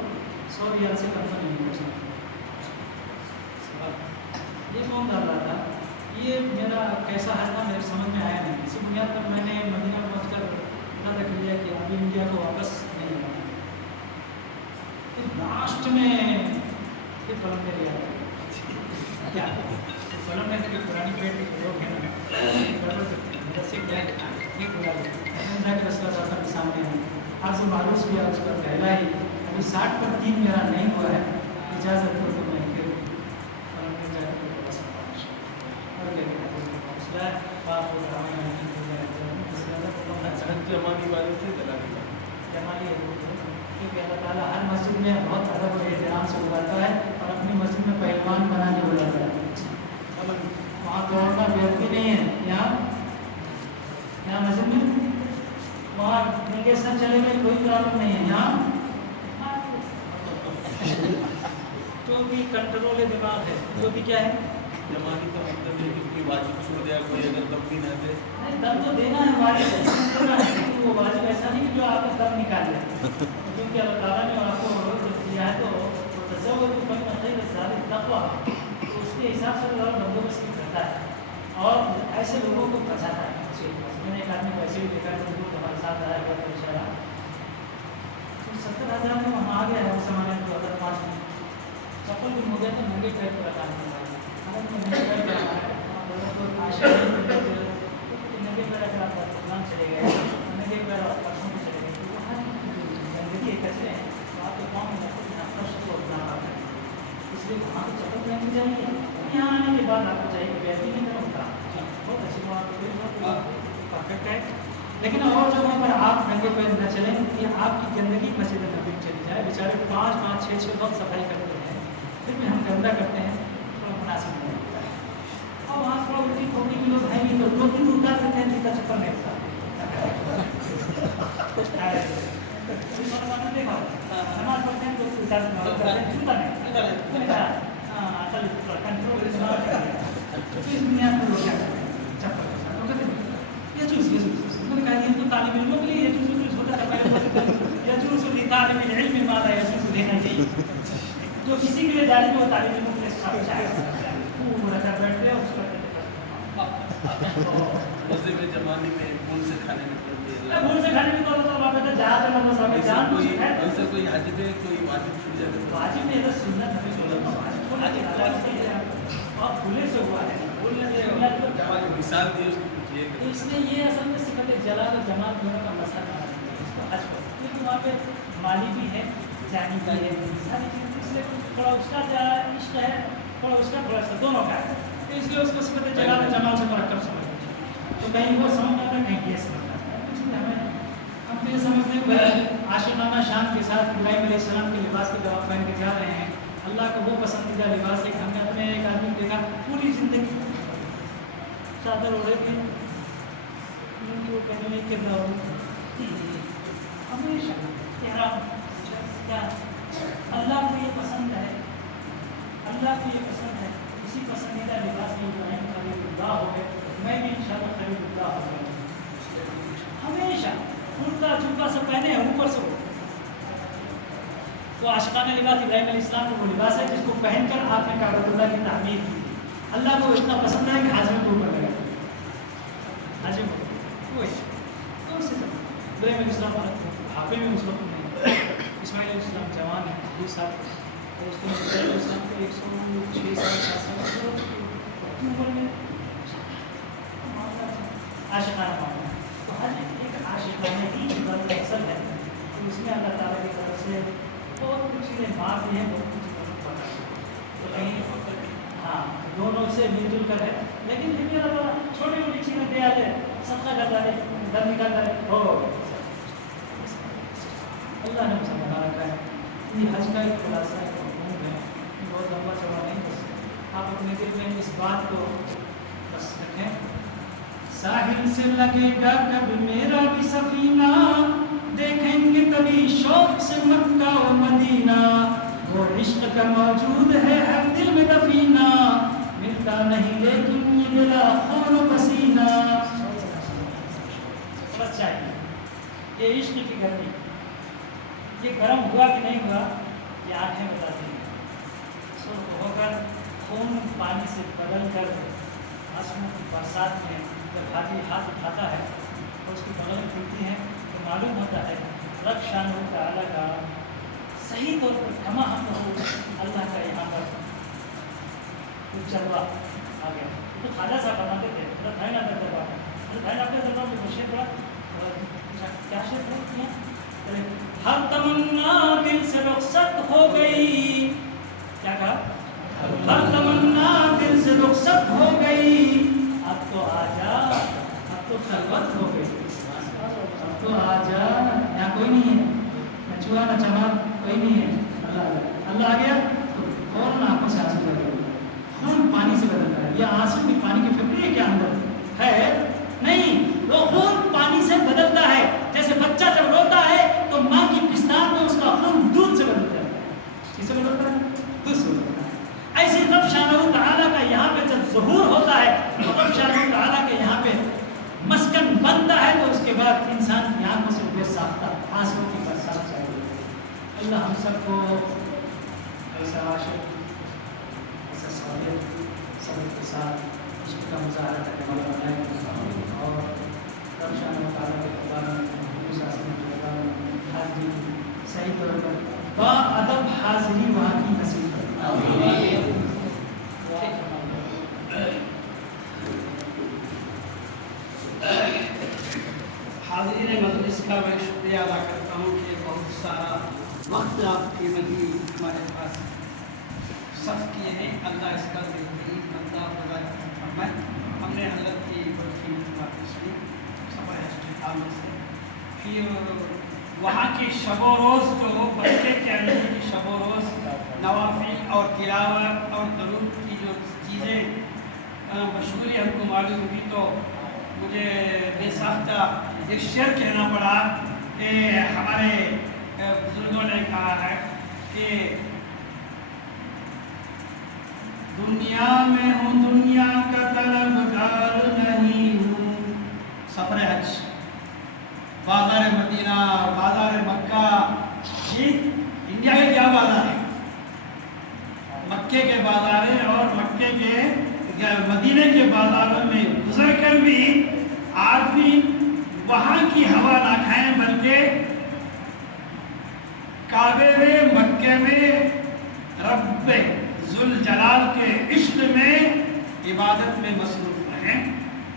100 ریال سے کم نہیں پہنچا۔ یہ کون ڈال رہا تھا، یہ میرا کیسا ہے تھا میرے سمجھ میں آیا نہیں۔ اسی بنیاد پر میں نے مدینہ پہنچ کر اتنا تک لیا کہ ابھی انڈیا کو واپس نہیں آنا۔ پھر لاسٹ میں پھر فلم میں لیا کیا فلم میں کہ پرانی پیٹ کے لوگ ہیں نا جیسے کیا یہ بلا اللہ کے رسول اللہ کے سامنے ہے، آج معروف کیا اس پر پہلا ہی ابھی 60 پر 3 میرا نہیں ہوا ہے، اجازت ہو تو میں پھر فلم میں جا کے بتا سکتا ہوں۔ اور کیا مسئلہ بات ہو رہا ہے جمالی والے تھے جمالی ہے کیونکہ اللہ تعالیٰ ہر مسجد میں بہت ادب اور احترام سے بلاتا ہے، اور اپنی مسجد میں پہلوان بنا کے بلاتا ہے۔ وہاں دوڑنا بیعتی نہیں ہے، یہاں مسجد میں وہاں ننگے سر چلے گئے کوئی پرابلم نہیں ہے، یہاں تو بھی کنٹرول دماغ ہے، جو بھی کیا ہے جمالی کا مطلب ہے کہ کوئی واجب چھوڑ دیا، کوئی اگر دم بھی نہ دے، دم تو دینا ہے، واجب دینا ہے، لیکن وہ واجب ایسا نہیں کہ جو آپ کا دم نکال لے، کیونکہ اللہ تعالیٰ نے آپ کو دیا ہے تو تصور کو کرنا چاہیے زیادہ تقویٰ، تو اس کے حساب سے اللہ بندوبست کرتا ہے اور ایسے لوگوں کو بچاتا ہے۔ میں نے ایک آدمی کو ایسے بھی دیکھا کہ وہ ہمارے ساتھ آیا ہوا تھا اشارہ 70,000 میں وہاں آ گیا ہے، اس زمانے میں 2005 میں چپل بھی ہو گیا تو مہنگے پیٹ پر کام کرتا ہے، چلے گئے پرسوں میں چلے گئے، وہاں گندگی ایک کچرے ہیں تو آپ کے پاؤں میں فرش کو اپنا پاتا ہے، اس لیے وہاں تو چپل پہننی چاہیے۔ یہاں آنے کے بعد آپ کو چاہیے کہ بیعتی نہیں کروں گا، بہت اچھی بات پرفیکٹ ہے، لیکن اور جگہوں پر آپ ننگے پیر نہ چلیں کہ آپ کی گندگی مسجد نبی میں چلی جائے۔ بیچارے 5-5 6-6 وقت صفائی کرتے ہیں، پھر بھی ہم گندہ کرتے ہیں، تھوڑا مناسب نہیں ہوتا ہے۔ اور وہاں تھوڑا الٹی پھوٹی کی لوگ ہیں بھی تو 2-3 اتار کرتے ہیں، جیتا چپل نہیں ہوتا۔ نماز پڑھتے ہیں تو جوتا نہیں، اس دنیا میں لوگ کیا کرتے ہیں چپل کے ساتھ، وہ کہتے ہیں یجوز میں نے کہا یہ تو طالب علموں کے لیے یجوز ہوتا ہے، یجوز لطالب العلم ما لا یجوز دینا چاہیے جو کسی کے لیے جائز میں وہ طالب علموں کے لیے سب جائز پورا کر بیٹھتے ہیں اس کا مذہب زمانے میں ان سے کھانے میں بھول سے کھانے کی تو بات ہے جہاں تک اللہ صاحب جان ان سے کوئی حاجت ہے کوئی واجب چھوٹ جائے واجب نہیں ہے سنت ہے اور کھلے سے ہوا ہے مثال دی اس کو پوچھیے تو اس نے یہ اصل میں صفت جلال اور جمال دونوں کا مسئلہ بنا دیا اس کو حج کو کیونکہ وہاں پہ مالی بھی ہے جانی بھی ہے ساری چیزیں اس لیے تھوڑا اس کا عشق ہے تھوڑا اس کا تھوڑا سا دونوں کا ہے تو اس لیے اس کو صفت جلال اور جمال سے مرکب سمجھتے تو کہیں وہ سمجھنا تھا کہیں یہ سمجھنا تھا ہم تو یہ سمجھتے ہیں کہ عاشقانہ شان کے ساتھ ابراہیم علیہ السلام کے لباس کے جواب پہن کے جا رہے ہیں اللہ کا وہ پسندیدہ لباس ہے کہ ہم نے اپنے ایک آدمی کو دیکھا پوری زندگی چادر اوڑھے تھے وہ کہنے نہیں کرنا ہو ہمیشہ احرام کیا اللہ کو یہ پسند ہے اللہ کو یہ پسند ہے اسی پسندیدہ لباس میں ابراہیم خلیل اللہ ہو گئے میں بھی انشاءاللہ خلیل اللہ ہو گیا ہمیشہ کرتا جھمکا سب پہنے ہیں اوپر سے وہ عاشقانہ لباس ابراہیم علیہ السلام کا وہ لباس ہے جس کو پہن کر آپ نے کعبۃ اللہ کی تعمیر کی اللہ کو اتنا پسند ہے کہ حاجم کو اوپر لگا حاجم وہ ابراہیم علیہ السلام بھاپے میں اس وقت نہیں اسماعیل علیہ السلام جوان ہے 20 سال اور اس کو ابراہیم علیہ السلام کے 106 سال 7 سال عمر میں عاشقانہ معاملہ تو ہر ایک عاشقانہ کی عبادت اصل ہے تو اس میں اللہ تعالیٰ کی طرف سے بہت کچھ چیزیں معاف بھی ہیں بہت کچھ چیزیں تو کہیں ہاں دونوں سے مل جل کر ہے لیکن پھر بھی اللہ چھوٹی چھوٹی چیزیں دے آتے صدقہ کر ڈالے در نکال ڈالے ہو اللہ نے اسے بنا رکھا ہے یہ حج کا ایک خلاصہ ہے بہت لمبا چوڑا نہیں بس آپ اپنے دل میں اس بات کو بس رکھیں ساحل سے لگے گا کب میرا بھی سفینہ دیکھیں گے کبھی شوق سے مکہ و مدینہ وہ عشق کا موجود ہے ہر دل میں دفینہ ملتا نہیں لیکن یہ ملا خون و پسینہ بس چاہیے یہ عشق کی گرمی یہ گرم ہوا کہ نہیں ہوا یہ آنکھیں بتاتی ہیں سرخ ہو کر خون پانی سے بدل کر آسموں کی برسات میں جب ہاتھی ہاتھ اٹھاتا ہے اور اس کی بغل کھلتی ہیں تو معلوم ہوتا ہے رب شان تعالیٰ کا صحیح طور پر کما ہم ہو اللہ کا یہاں پر کچھ جلوہ آ گیا تو خواجہ صاحب بناتے تھے حضرت بھائی نادر دربار حضرت بھائی نادر دربار میں مشہور پڑا کیا شعر کیا ہر تمنا دل سے رخصت ہو گئی کیا کہا ہر تمنا دل سے رخصت ہو گئی اب تو آجا اب تو خلوت ہو گئی اب تو آجا یہاں کوئی نہیں ہے نہ چوہا نہ چمار کوئی نہیں ہے اللہ آ گیا تو فوراً آنکھوں سے آنسو لگے خون پانی سے بدلتا ہے یہ آنسو بھی پانی کی فیکٹری ہے کیا اندر ہے نہیں وہ خون پانی سے بدلتا ہے جیسے بچہ جب روتا ہے تو ماں کی پستان میں اس کا خون دودھ سے بدلتا ہے کس سے بدلتا ہے دودھ سے بدلتا ہے ایسے رب شانہ تعالیٰ کا یہاں پہ جب ظہور ہوتا ہے تو رب شانہ تعالیٰ کے یہاں پہ مسکن بنتا ہے تو اس کے بعد انسان کی آنکھوں سے بے ساختہ آنسوں کی برسات چاہیے اللہ ہم سب کو ایسا عاشق ایسا صالح صبر کے ساتھ عشق کا مظاہرہ کرنے والا بنائے اور رب شانہ تعالیٰ کے دربار میں حاضری صحیح طور پر با ادب حاضری وہاں کی نصیب کرے حاضرین مجلس کا میں شکریہ ادا کرتا ہوں کہ بہت سارا وقت آپ کی مدی ہمارے پاس صرف کیے ہیں اللہ اس کا بہترین بندہ فرمائے ہم نے حضرت کی بڑی باتیں سنی سفر استقامت سے پھر وہاں کی شب و روز جو بچے کے اندر کی شب و روز نوافل اور تلاوت اور درود کی جو چیزیں مشغولی ہم کو معلوم ہوئی تو مجھے بے ساختہ ایک شعر کہنا پڑا کہ ہمارے بزرگوں نے کہا ہے کہ دنیا میں ہوں دنیا کا طلبگار نہیں ہوں سفر حج بازار مدینہ بازار مکہ انڈیا کے کیا بازار ہیں؟ مکے کے بازار ہیں، اور مکے کے مدینے کے بازاروں میں گزر کر بھی آدمی وہاں کی ہوا نہ کھائیں، بلکہ کعبے میں، مکے میں رب ذوالجلال کے عشق میں، عبادت میں مصروف رہیں۔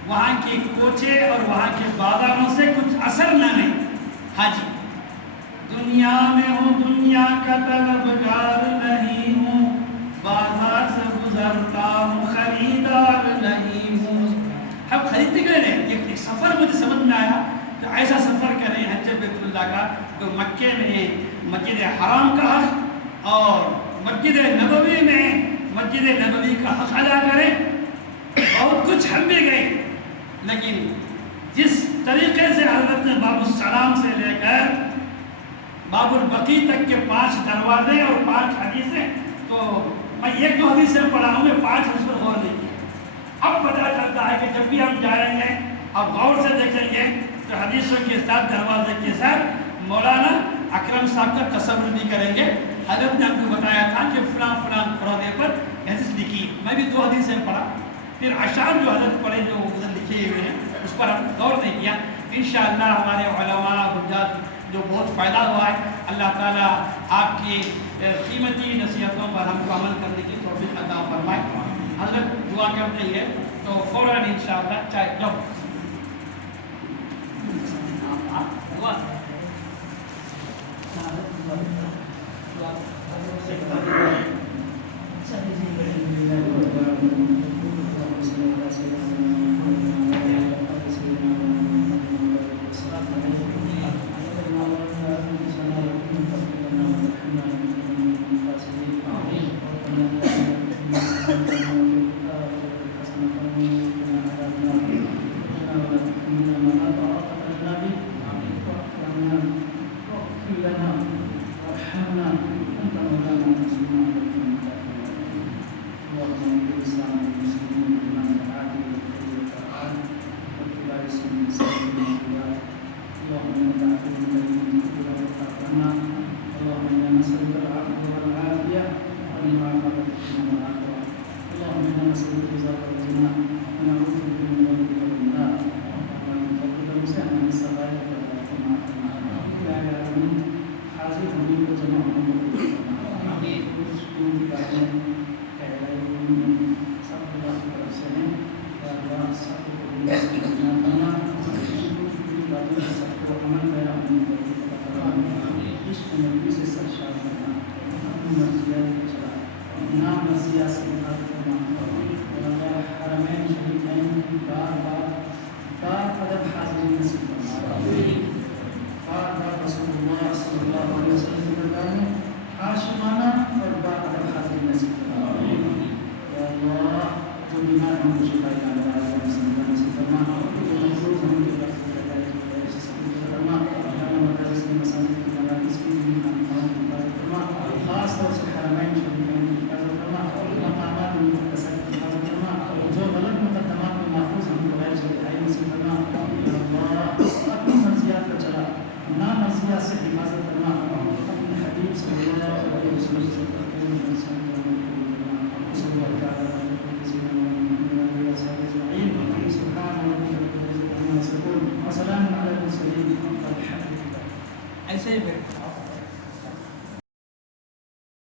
وہاں کی کوچے اور وہاں کے بازاروں سے کچھ اثر نہ لیں۔ ہاں جی، دنیا میں ہوں، دنیا کا طلبگار نہیں ہوں، بازار سے گزرتا ہوں، خریدار نہیں ہوں۔ اب خریدتے کے لیے ایک سفر مجھے سمجھ میں آیا کہ ایسا سفر کریں حج بیت اللہ کا، تو مکے میں مسجد حرام کا حق اور مسجد نبوی میں مسجد نبوی کا حق ادا کریں۔ بہت کچھ ہم بھی گئے، لیکن جس طریقے سے حضرت نے باب السلام سے لے کر باب البقیع تک کے 5 دروازے اور 5 حدیثیں، تو میں ایک دو حدیثیں پڑھا ہوں، میں 5 حدیث پر غور نہیں کیا۔ اب پتہ چلتا ہے کہ جب بھی ہم جائیں گے، اب غور سے دیکھیں گے تو حدیثوں کے ساتھ، دروازے کے ساتھ مولانا اکرم صاحب کا تصور بھی کریں گے۔ حضرت نے ہم کو بتایا تھا کہ فلاں فلاں پردے پر حدیث لکھی، میں بھی 2 حدیثیں پڑھا، پھر اشعار جو حضرت پڑھے جو ادھر لکھے ہوئے ہیں اس پر ہم غور نہیں کیا۔ انشاءاللہ ہمارے علماء حجات جو بہت فائدہ ہوا ہے، اللہ تعالیٰ آپ کی قیمتی نصیحتوں پر ہم کو عمل کرنے کی توفیق عطا فرمائے۔ حضرت دعا کر رہی ہے تو فوراً انشاءاللہ چاہے جب نام سیاست